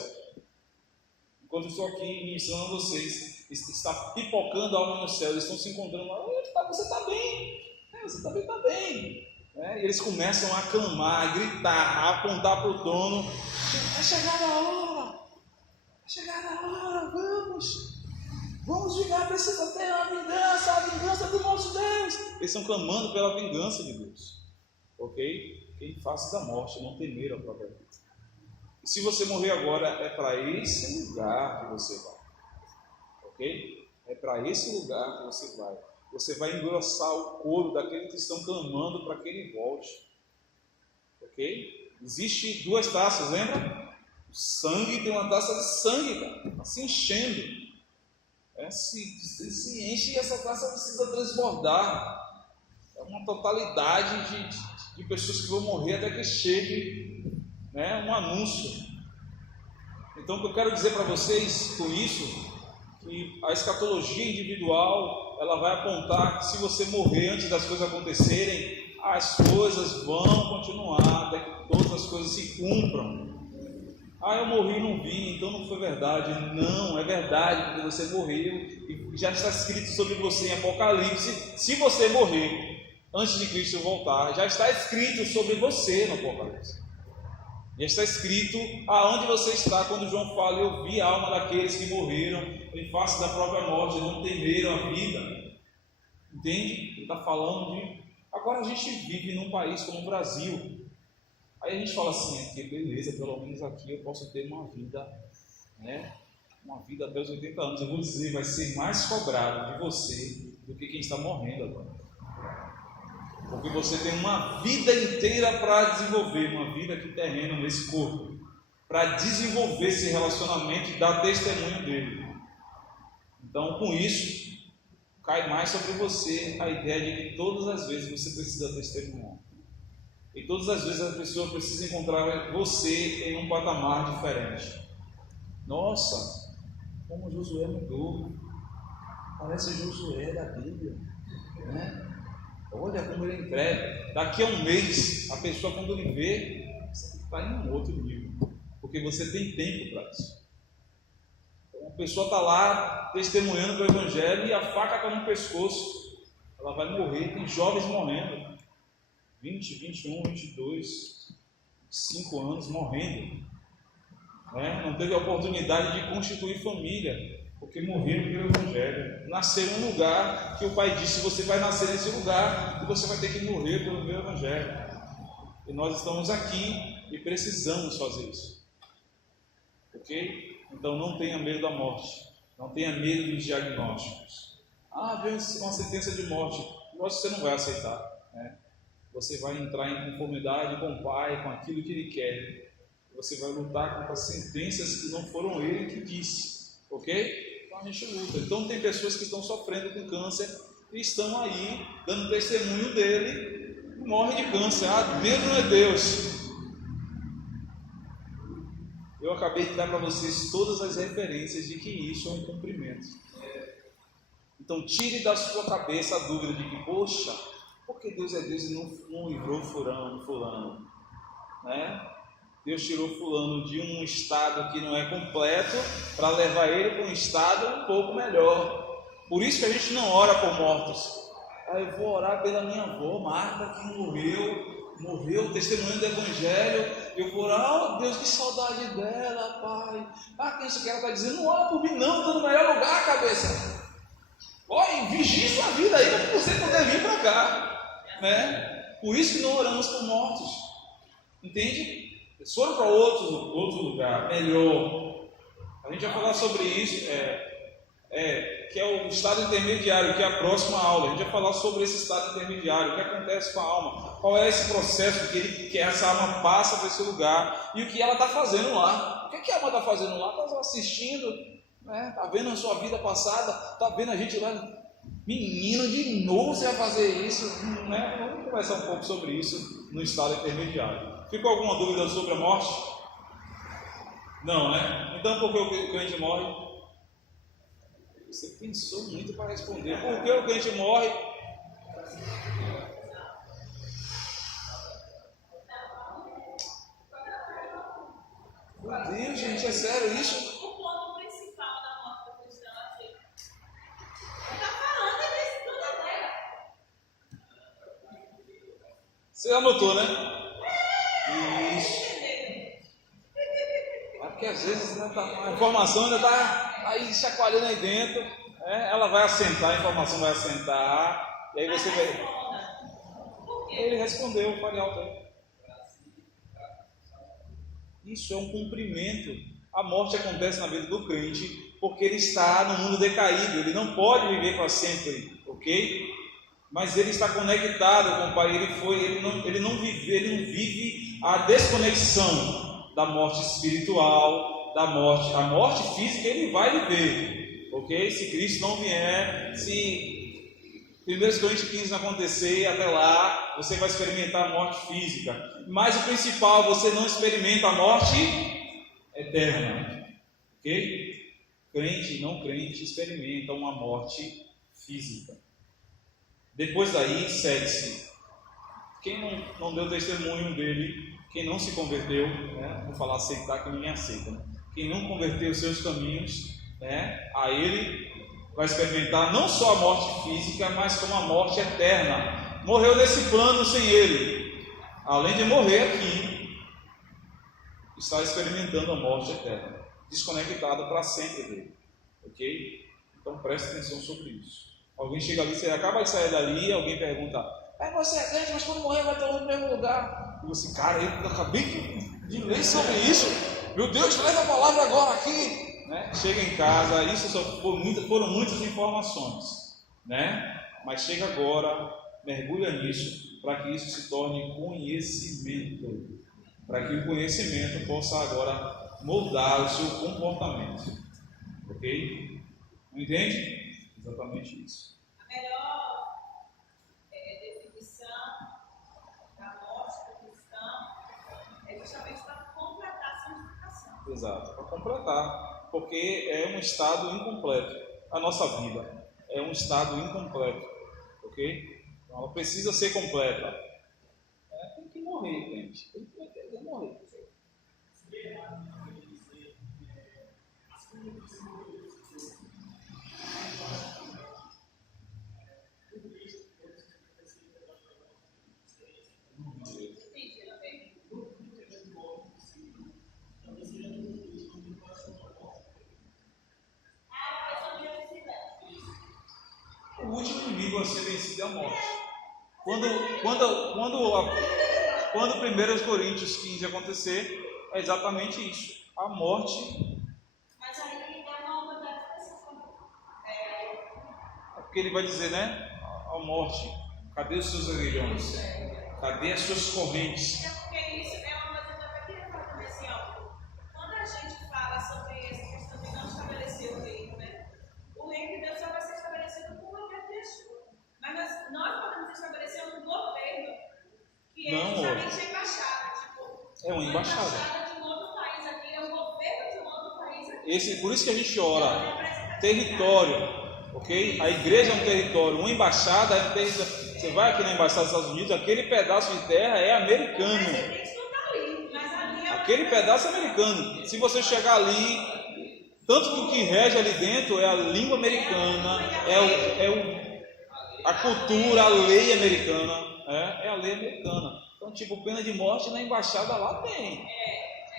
Enquanto eu estou aqui ministrando a vocês, está pipocando alma no céu. Eles estão se encontrando lá. Você está bem, você também está bem. E eles começam a clamar, a gritar, a apontar para o trono. Vai chegar a hora, vamos vingar, precisa ter a vingança do nosso Deus. Eles estão clamando pela vingança de Deus, ok? Quem face da morte, não temer a própria vida. E se você morrer agora, é para esse lugar que você vai, ok? É para esse lugar que você vai. Você vai engrossar o coro daqueles que estão clamando para que ele volte, ok? Existe 2 taças, lembra? O sangue tem uma taça de sangue, cara, está se enchendo. Se enche e essa taça precisa transbordar. É uma totalidade de pessoas que vão morrer até que chegue, um anúncio. Então, o que eu quero dizer para vocês com isso, que a escatologia individual, ela vai apontar que se você morrer antes das coisas acontecerem, as coisas vão continuar até que todas as coisas se cumpram. Eu morri e não vi, então não foi verdade. Não, é verdade, porque você morreu e já está escrito sobre você em Apocalipse. Se você morrer antes de Cristo voltar, já está escrito sobre você no Apocalipse. Já está escrito aonde você está quando João fala: eu vi a alma daqueles que morreram em face da própria morte, não temeram a vida. Entende? Ele está falando de... Agora a gente vive num país como o Brasil. Aí a gente fala assim, aqui, beleza, pelo menos aqui eu posso ter uma vida, uma vida até os 80 anos. Eu vou dizer, vai ser mais cobrado de você do que quem está morrendo agora. Porque você tem uma vida inteira para desenvolver, uma vida aqui terrena nesse corpo, para desenvolver esse relacionamento e dar testemunho dele. Então, com isso, cai mais sobre você a ideia de que todas as vezes você precisa testemunhar. E todas as vezes a pessoa precisa encontrar você em um patamar diferente. Nossa, como Josué mudou. Parece Josué da Bíblia, Olha como ele entrega. Daqui a um mês, a pessoa, quando lhe vê, você está em um outro nível, porque você tem tempo para isso. Então, a pessoa está lá testemunhando para o Evangelho e a faca está no pescoço. Ela vai morrer. Tem jovens morrendo, 20, 21, 22, 5 anos morrendo, não teve a oportunidade de constituir família, porque morreram pelo Evangelho. Nasceram em um lugar que o Pai disse: você vai nascer nesse lugar e você vai ter que morrer pelo meu Evangelho. E nós estamos aqui e precisamos fazer isso, ok? Então não tenha medo da morte, não tenha medo dos diagnósticos. Veio uma sentença de morte, você não vai aceitar, Você vai entrar em conformidade com o Pai, com aquilo que Ele quer. Você vai lutar contra sentenças que não foram Ele que disse, ok? Então a gente luta. Então tem pessoas que estão sofrendo com câncer e estão aí dando testemunho dele e morrem de câncer. Deus não é Deus. Eu acabei de dar para vocês todas as referências de que isso é um cumprimento. Então tire da sua cabeça a dúvida de que, poxa, porque Deus é Deus e não livrou fulano, Deus tirou fulano de um estado que não é completo para levar ele para um estado um pouco melhor. Por isso que a gente não ora por mortos. Eu vou orar pela minha avó Marta, que morreu testemunhando do Evangelho. Eu vou orar: Deus, que saudade dela, Pai. Quem isso que ela está dizendo? Não ora por mim não, estou no melhor lugar, cabeça. Olha, vigie sua vida aí para você poder vir para cá, Por isso que não oramos por mortos, entende? Eles foram para outro lugar, melhor. A gente vai falar sobre isso, que é o estado intermediário, que é a próxima aula. A gente vai falar sobre esse estado intermediário, o que acontece com a alma, qual é esse processo que essa alma passa para esse lugar e o que ela está fazendo lá. O que a alma está fazendo lá? Está assistindo, né? Está vendo a sua vida passada, está vendo a gente lá, menino, de novo você vai fazer isso, né? Vamos conversar um pouco sobre isso no estado intermediário. Ficou alguma dúvida sobre a morte? Não, né? Então por que o crente morre? Você pensou muito para responder. Por que o crente morre? Meu Deus, gente, é sério isso? O ponto principal da morte do cristão é assim. Está falando desse tudo agora. Você anotou, né? Isso. É porque às vezes, né, a informação ainda está aí chacoalhando aí dentro, né? Ela vai assentar, a informação vai assentar, e aí você vai. Ele respondeu, fale alto aí. Isso é um cumprimento. A morte acontece na vida do crente porque ele está no mundo decaído, ele não pode viver para sempre, ok? Mas ele está conectado com o Pai, ele não vive a desconexão da morte espiritual, da morte. A morte física ele vai viver, ok? Se Cristo não vier, se 1 Coríntios 15 não acontecer, até lá você vai experimentar a morte física. Mas o principal, você não experimenta a morte eterna, ok? Crente e não crente experimentam uma morte física. Depois daí, segue-se. Quem não deu testemunho dele, quem não se converteu, né? Vou falar aceitar, que ninguém aceita, né? Quem não converteu os seus caminhos, né? A ele vai experimentar não só a morte física, mas como a morte eterna. Morreu nesse plano sem ele. Além de morrer aqui, está experimentando a morte eterna, desconectado para sempre dele, ok? Então preste atenção sobre isso. Alguém chega ali, você acaba de sair dali, alguém pergunta: você é crente, mas quando morrer vai estar no mesmo lugar. E você, cara, eu acabei de ler sobre isso. Meu Deus, leva a palavra agora aqui, né? Chega em casa, isso foram muitas informações, né? Mas chega agora, mergulha nisso, para que isso se torne conhecimento, para que o conhecimento possa agora moldar o seu comportamento, ok? Não entende? Exatamente isso. A melhor definição da morte do cristão é justamente para completar a santificação. Exato, para completar, porque é um estado incompleto. A nossa vida é um estado incompleto, ok? Então, ela precisa ser completa. Tem que morrer, gente. Tem que morrer. O último inimigo a ser vencido é a morte. Quando 1 Coríntios 15 acontecer, é exatamente isso. A morte. Mas aí é uma oportunidade específica. Porque ele vai dizer, né? A morte, cadê os seus aguilhões? Cadê as suas correntes? É porque isso é uma coisa que eu até queria falar também, assim, ó. Quando a gente fala sobre essa questão de não estabelecer o reino, né? O reino de Deus só vai ser estabelecido por uma vez de Yeshua. Mas nós podemos estabelecer um governo que é justamente a embaixada. Tipo, é uma embaixada de um outro país aqui, é um governo de um outro país aqui. Por isso que a gente ora. Território. Ok? A igreja é um território, uma embaixada é um território. Você vai aqui na embaixada dos Estados Unidos, aquele pedaço de terra é americano. Aquele pedaço é americano. Se você chegar ali, tanto que o que rege ali dentro é a língua americana, a cultura, a lei americana. É a lei americana. Então, tipo, pena de morte na embaixada lá tem.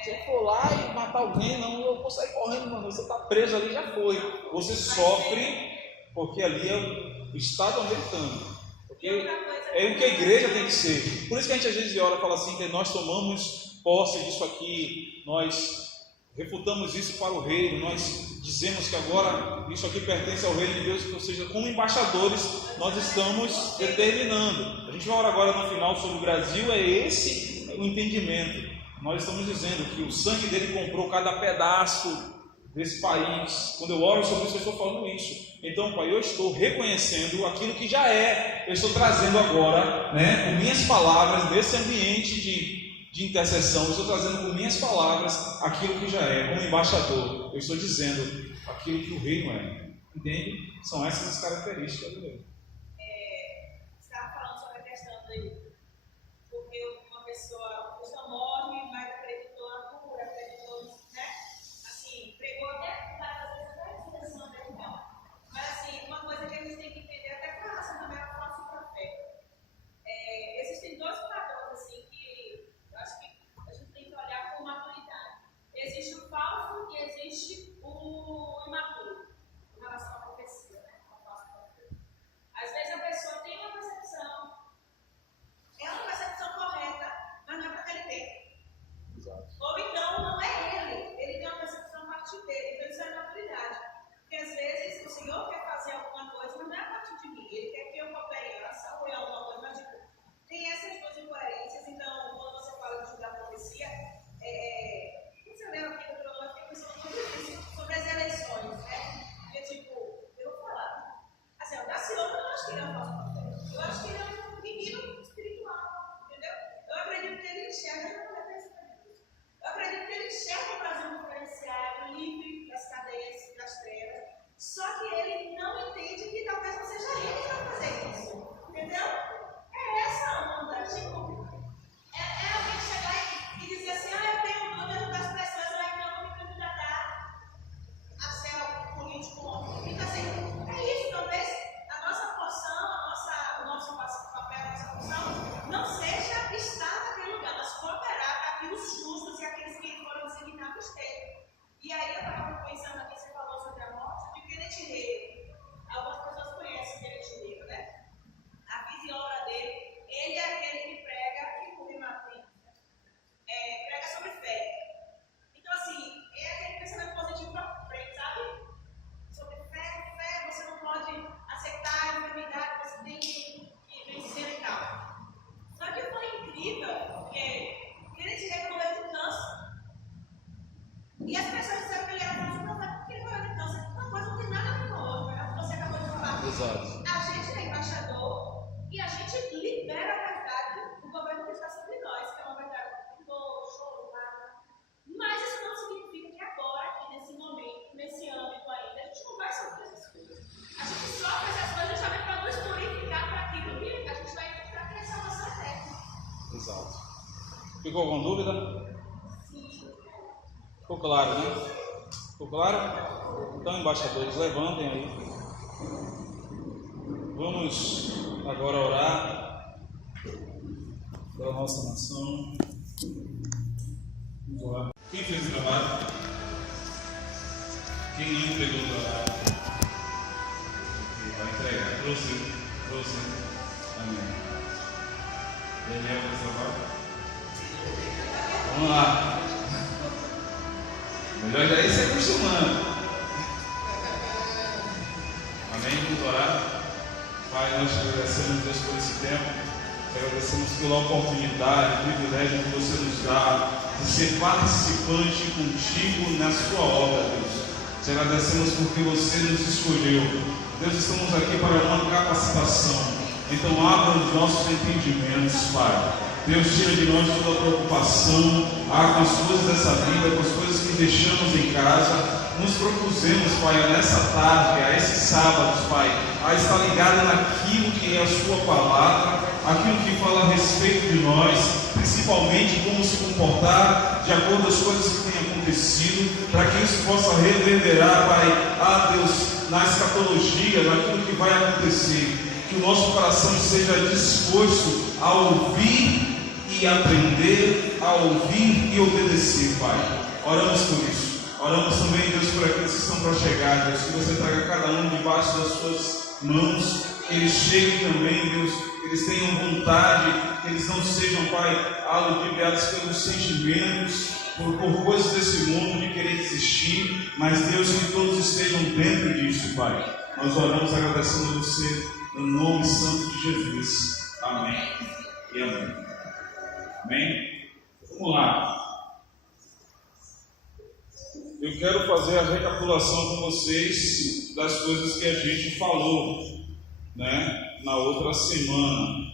Se você for lá e matar alguém, não, eu vou sair correndo, mano. Você está preso ali, já foi. Você sofre, porque ali é o Estado americano. Porque é o que a igreja tem que ser. Por isso que a gente às vezes ora e fala assim, que nós tomamos posse disso aqui, nós refutamos isso para o reino, nós dizemos que agora isso aqui pertence ao reino de Deus, ou seja, como embaixadores, nós estamos determinando. A gente vai orar agora no final sobre o Brasil, é esse o entendimento. Nós estamos dizendo que o sangue dele comprou cada pedaço desse país. Quando eu oro sobre isso, eu estou falando isso. Então, Pai, eu estou reconhecendo aquilo que já é, eu estou trazendo agora, com minhas palavras, desse ambiente de intercessão, eu estou trazendo com minhas palavras aquilo que já é, como embaixador, eu estou dizendo aquilo que o reino é. Entende? São essas as características do reino. Você estava falando sobre a questão porque uma pessoa morre, mas acreditou na cura, acreditou, né? Assim, pregou até várias vezes até a expressão da religião. Mas assim, uma coisa que a gente tem que entender até com relação também ao nosso café. Existem dois padrões assim que eu acho que a gente tem que olhar com maturidade. Existe o falso e existe o imaturo, em relação à profecia, né? Ao falso profeta. Às vezes a pessoa tem uma percepção, é uma percepção correta, mas não é para aquele tempo. Exato. Ou então não é ele tem uma percepção a partir dele, então isso é maturidade. Porque às vezes o Senhor quer fazer alguma coisa, mas não é a partir de mim, ele quer que eu coopere em oração ou em alguma coisa, mas tipo, tem essas duas incoerências. Então, quando você fala de estudar profecia, você leu aqui no programa, eu fiquei pensando sobre isso, sobre as eleições, né? Porque tipo, eu vou falar, assim, o Daciolo eu não acho que ele é um falso profeta, eu acho que ele é um menino espiritual, entendeu? Eu acredito que ele enxerga, eu acredito que ele enxerga o Brasil diferenciado, livre das cadeias, das trevas, só que ele não entende que talvez não seja ele que vai fazer isso, entendeu? É essa onda, tipo, é alguém chegar e dizer assim, eu tenho o número das pessoas, então eu vou me candidatar a ser algo político. Então assim, é isso, talvez a nossa porção, o nosso papel, a nossa função, não seja estar naquele lugar, mas cooperar para que os justos e aqueles que foram designados estejam. E aí eu estava pensando aqui, você falou sobre a morte de Kenneth Hagin. Algumas pessoas conhecem Kenneth Hagin, né? A vida e obra dele, ele é aquele que prega, que o Martin, prega sobre fé. Então assim, é aquele pensamento positivo para frente, sabe? Sobre fé, você não pode aceitar a enfermidade, você tem que vencer e tal. Só que foi incrível, porque Kenneth Hagin morreu de câncer. E as pessoas disseram que ele era falso profeta porque ele morreu de câncer. Uma coisa não tem nada a ver com a outra, você acabou de falar. Exato. A gente é embaixador e a gente libera a verdade do governo que está sobre nós, que é uma verdade com dor, choro, mágoa. Mas isso não significa que agora, aqui nesse momento, nesse âmbito ainda, a gente não vai sofrer essas coisas. A gente sofre essas coisas justamente para nos purificar para aquilo que a gente vai para ter salvação eterna. Exato. Ficou alguma dúvida? Sim. Ficou claro, né? Ficou claro? Então, embaixadores, levantem aí. Vamos agora orar pela nossa nação. Vamos orar. Quem fez o trabalho? Quem não entregou o trabalho? Vai entregar. Trouxe. Amém. Daniel fez o trabalho? Vamos lá. Melhor já ir se acostumando. Amém? Vamos orar. Pai, nós te agradecemos, Deus, por esse tempo. Te agradecemos pela oportunidade, o privilégio que você nos dá de ser participante contigo na sua obra, Deus. Te agradecemos porque você nos escolheu. Deus, estamos aqui para uma capacitação. Então abra os nossos entendimentos, Pai. Deus, tira de nós toda a preocupação com as coisas dessa vida, com as coisas que deixamos em casa. Nos propusemos, Pai, nessa tarde, a esses sábados, Pai, a estar ligado naquilo que é a Sua palavra, aquilo que fala a respeito de nós, principalmente como se comportar de acordo com as coisas que têm acontecido, para que isso possa reverberar, Pai, Deus, na escatologia, naquilo que vai acontecer. Que o nosso coração seja disposto a ouvir e aprender, a ouvir e obedecer, Pai. Oramos por isso. Oramos também, Deus, por aqueles que estão para chegar, Deus, que você traga cada um debaixo das suas mãos, que eles cheguem também, Deus, que eles tenham vontade, que eles não sejam, Pai, ludibriados pelos sentimentos, por coisas desse mundo, de querer desistir, mas Deus, que todos estejam dentro disso, Pai. Nós oramos agradecendo a você, no nome santo de Jesus. Amém e amém. Amém? Vamos lá. Eu quero fazer a recapitulação com vocês das coisas que a gente falou, né, na outra semana.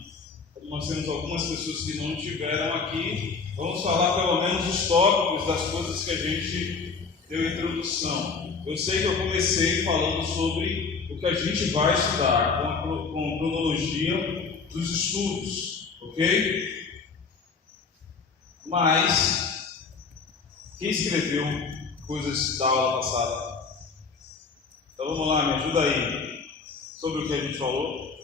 Nós temos algumas pessoas que não estiveram aqui. Vamos falar pelo menos os tópicos das coisas que a gente deu introdução. Eu sei que eu comecei falando sobre o que a gente vai estudar, com a cronologia dos estudos, ok? Mas, quem escreveu coisas da aula passada? Então vamos lá, me ajuda aí. Sobre o que a gente falou?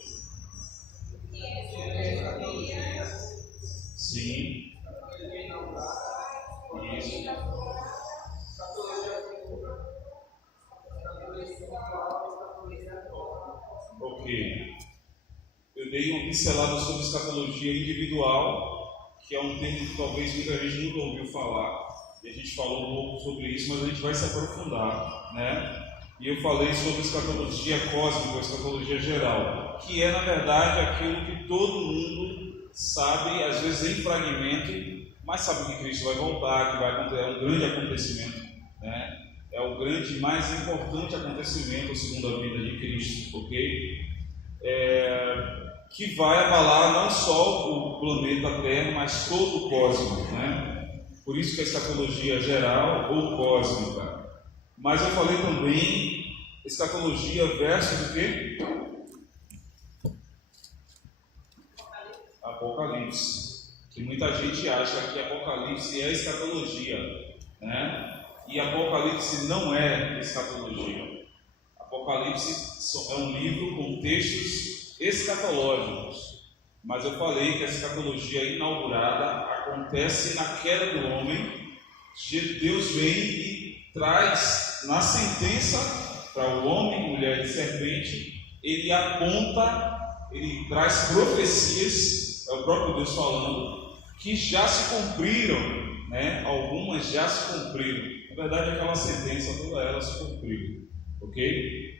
Sim. Isso. Ok. Eu dei uma pincelada sobre escatologia individual, que é um termo que talvez muita gente nunca ouviu falar. E a gente falou um pouco sobre isso, mas a gente vai se aprofundar, né? E eu falei sobre escatologia cósmica, escatologia geral, que é na verdade aquilo que todo mundo sabe, às vezes em fragmento, mas sabe que Cristo vai voltar, que vai acontecer, é um grande acontecimento, né? É o grande, mais importante acontecimento, segundo a vida de Cristo, ok? Que vai abalar não só o planeta Terra, mas todo o cosmos, né? Por isso que a escatologia geral ou cósmica. Mas eu falei também escatologia versus o quê? Apocalipse. Que muita gente acha que Apocalipse é escatologia, né? E Apocalipse não é escatologia. Apocalipse é um livro com textos escatológicos. Mas eu falei que a escatologia inaugurada acontece na queda do homem. Deus vem e traz na sentença para o homem, mulher e serpente, ele aponta, ele traz profecias, é o próprio Deus falando, que já se cumpriram, né? Algumas já se cumpriram. Na verdade, aquela sentença, toda ela se cumpriu, ok?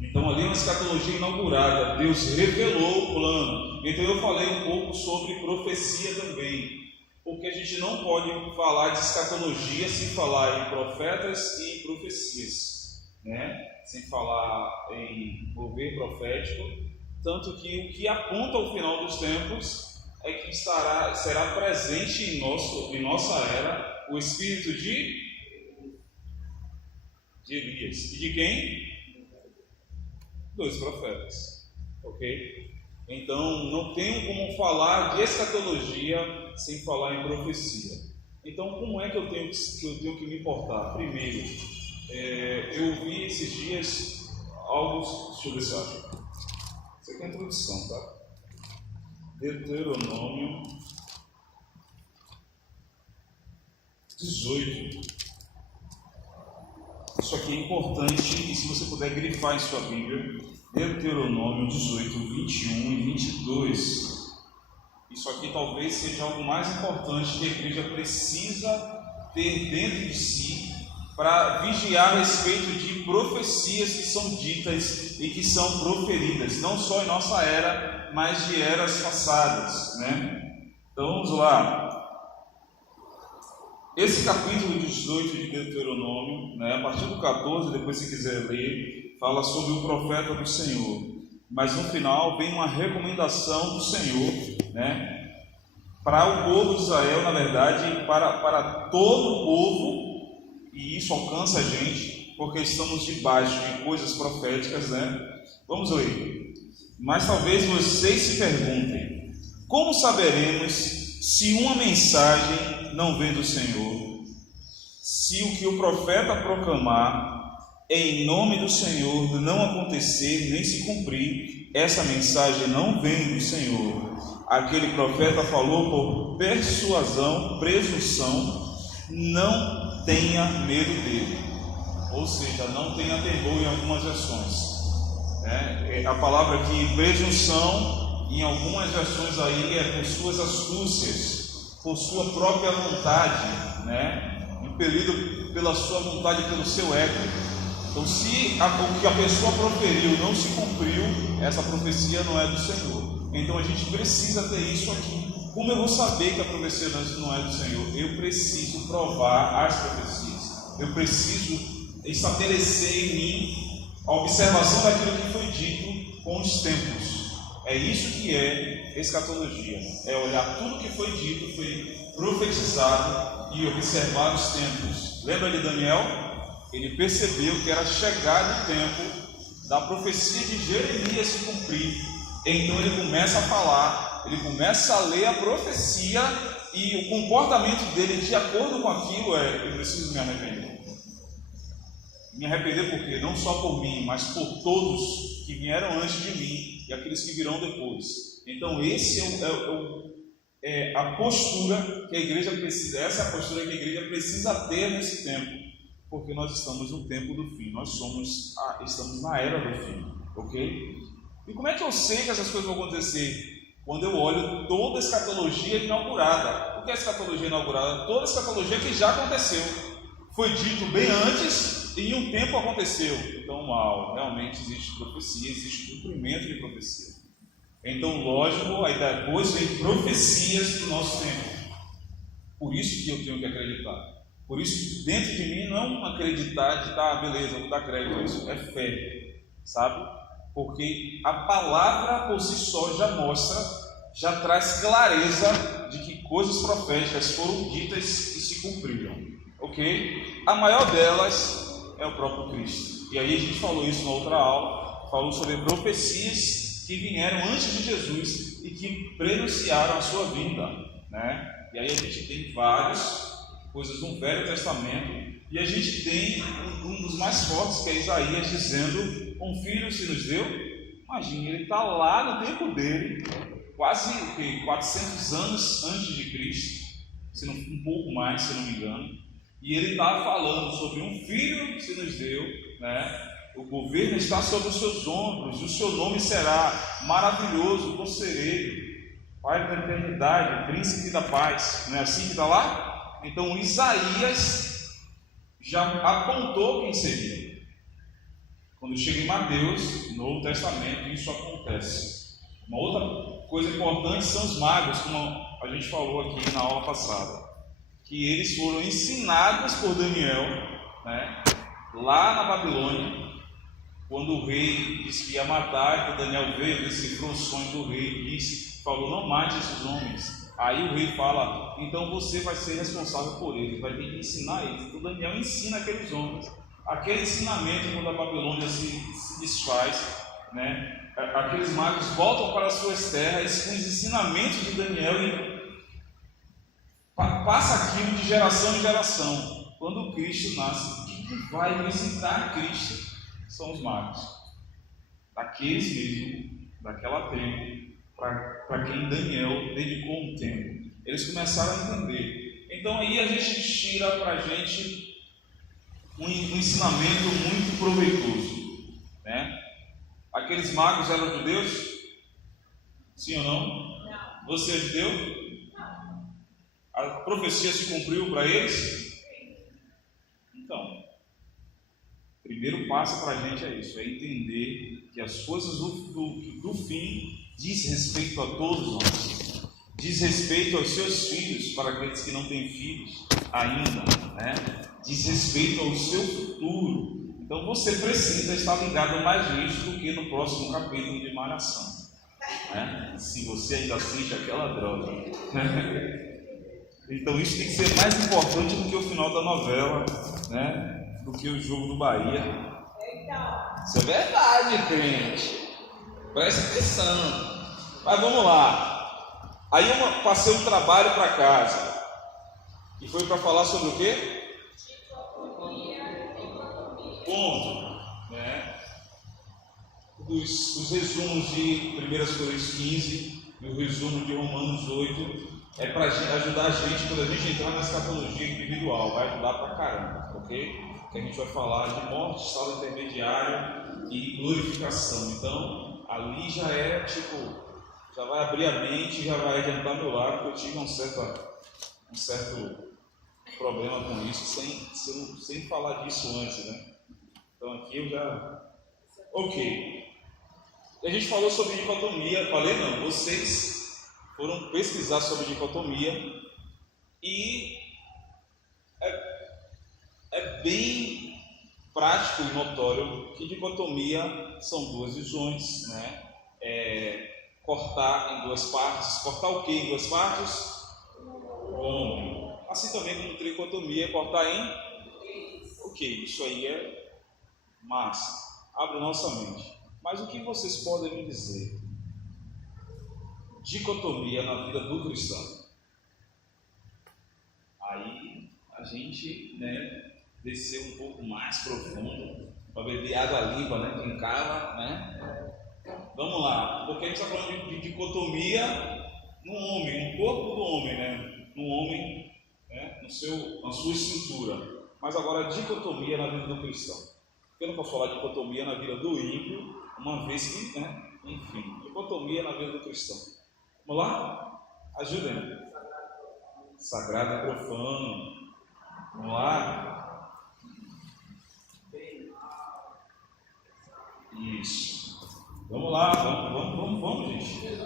Então ali é uma escatologia inaugurada, Deus revelou o plano. Então eu falei um pouco sobre profecia também, porque a gente não pode falar de escatologia sem falar em profetas e em profecias, né? Sem falar em mover profético, tanto que o que aponta ao final dos tempos é que será presente em nossa era o espírito de Elias. E de quem? 2 profetas, ok? Então não tenho como falar de escatologia sem falar em profecia. Então como é que eu tenho que me importar? Primeiro, eu vi esses dias algo, deixa eu ver se eu acho. Isso aqui é a introdução, tá? Deuteronômio 18. Isso aqui é importante, e se você puder grifar em sua Bíblia, Deuteronômio 18, 21 e 22. Isso aqui talvez seja algo mais importante que a igreja precisa ter dentro de si para vigiar a respeito de profecias que são ditas e que são proferidas, não só em nossa era, mas de eras passadas, né? Então vamos lá. Esse capítulo 18 de Deuteronômio, né, a partir do 14, depois se quiser ler, fala sobre o profeta do Senhor. Mas no final vem uma recomendação do Senhor, né, para o povo de Israel, na verdade, para todo o povo, e isso alcança a gente, porque estamos debaixo de coisas proféticas, né? Vamos ler. Mas talvez vocês se perguntem: como saberemos se uma mensagem não vem do Senhor? Se o que o profeta proclamar em nome do Senhor não acontecer nem se cumprir, essa mensagem não vem do Senhor. Aquele profeta falou por persuasão, presunção, não tenha medo dele. Ou seja, não tenha temor em algumas versões. A palavra aqui, presunção, em algumas versões aí é por suas astúcias. por sua própria vontade, né? Impelido pela sua vontade, pelo seu ego. Então, se o que a pessoa proferiu não se cumpriu, essa profecia não é do Senhor. Então, a gente precisa ter isso aqui. Como eu vou saber que a profecia não é do Senhor? Eu preciso provar as profecias. Eu preciso estabelecer em mim a observação daquilo que foi dito com os tempos. É isso que é escatologia. É olhar tudo que foi dito, foi profetizado e observar os tempos. Lembra de Daniel? Ele percebeu que era chegado o tempo da profecia de Jeremias se cumprir. Então ele começa a falar, ele começa a ler a profecia e o comportamento dele de acordo com aquilo é: eu preciso me arrepender. Me arrepender por quê? Não só por mim, mas por todos que vieram antes de mim e aqueles que virão depois. Então esse é a postura que a igreja precisa, essa é a postura que a igreja precisa ter nesse tempo. Porque nós estamos no tempo do fim, nós estamos na era do fim, ok? E como é que eu sei que essas coisas vão acontecer? Quando eu olho toda a escatologia inaugurada. O que é a escatologia inaugurada? Toda a escatologia que já aconteceu. Foi dito bem antes e em um tempo aconteceu. Então, realmente existe profecia, existe cumprimento de profecia. Então, lógico, aí depois vem profecias do nosso tempo. Por isso que eu tenho que acreditar. Por isso, dentro de mim não é um acreditar de beleza, vou dar crédito a isso, é fé, sabe? Porque a palavra por si só já mostra, já traz clareza de que coisas proféticas foram ditas e se cumpriram, ok? A maior delas é o próprio Cristo. E aí a gente falou isso na outra aula, falou sobre profecias que vieram antes de Jesus e que prenunciaram a sua vinda, né? E aí a gente tem várias coisas no Velho Testamento, e a gente tem um dos mais fortes, que é Isaías, dizendo: um filho se nos deu. Imagine, ele está lá no tempo dele, quase 400 anos antes de Cristo, se não, um pouco mais, se não me engano, e ele está falando sobre um filho que se nos deu, né? O governo está sobre os seus ombros, o seu nome será maravilhoso, conselheiro, Pai da eternidade, príncipe da paz. Não é assim que está lá? Então Isaías já apontou quem seria. Quando chega em Mateus, no Novo Testamento, isso acontece. Uma outra coisa importante são os magos, como a gente falou aqui na aula passada, que eles foram ensinados por Daniel, né, lá na Babilônia, quando o rei disse que ia matar, que Daniel veio, decifrou o sonho do rei, falou: não mate esses homens. Aí o rei fala: então você vai ser responsável por eles, vai ter que ensinar eles. Então Daniel ensina aqueles homens. Aquele ensinamento, quando a Babilônia se desfaz, né? Aqueles magos voltam para as suas terras com os ensinamentos de Daniel e passa aquilo de geração em geração. Quando Cristo nasce, quem vai visitar Cristo são os magos, daqueles mesmo, daquela tribo, para quem Daniel dedicou um tempo. Eles começaram a entender. Então aí a gente tira para a gente um ensinamento muito proveitoso, né? Aqueles magos eram judeus? Sim ou não? Não. Você é judeu? Não. A profecia se cumpriu para eles? Então, primeiro passo para a gente é isso, é entender que as coisas do fim diz respeito a todos nós, diz respeito aos seus filhos, para aqueles que não têm filhos ainda, né? Diz respeito ao seu futuro. Então você precisa estar ligado mais nisso do que no próximo capítulo de Malhação, né? Se você ainda assiste aquela droga. Então isso tem que ser mais importante do que o final da novela, né? Do que o jogo do Bahia. Isso é verdade, crente. Presta atenção. Mas vamos lá. Aí eu passei um trabalho para casa. E foi para falar sobre o quê? Ponto. Né? Os resumos de 1 Coríntios 15 e o resumo de Romanos 8 é para ajudar a gente quando a gente entrar na escatologia individual. Vai ajudar pra caramba, ok? Que a gente vai falar de morte, estado intermediário e glorificação. Então, ali já é tipo, já vai abrir a mente, já vai adiantar meu lado, porque eu tive uma certa um certo problema com isso, sem falar disso antes, né? Então aqui eu já... Ok. A gente falou sobre dicotomia, vocês foram pesquisar sobre dicotomia e é bem prático e notório que dicotomia são duas visões, né? Cortar em duas partes. Cortar o que em duas partes? O homem. Assim também como tricotomia, cortar em... Ok, isso aí é massa. Abre nossa mente. Mas o que vocês podem me dizer? Dicotomia na vida do cristão. Aí a gente, desceu um pouco mais profundo para beber água limpa, né? Quem cava, né? Vamos lá, porque a gente está falando de dicotomia no homem, no corpo do homem, né? No homem, né? Na sua estrutura. Mas agora dicotomia na vida do cristão. Eu não posso falar dicotomia na vida do ímpio, uma vez que, enfim, dicotomia na vida do cristão. Vamos lá? Ajudem. Sagrado e profano. Vamos lá? Isso. Vamos lá, vamos, gente.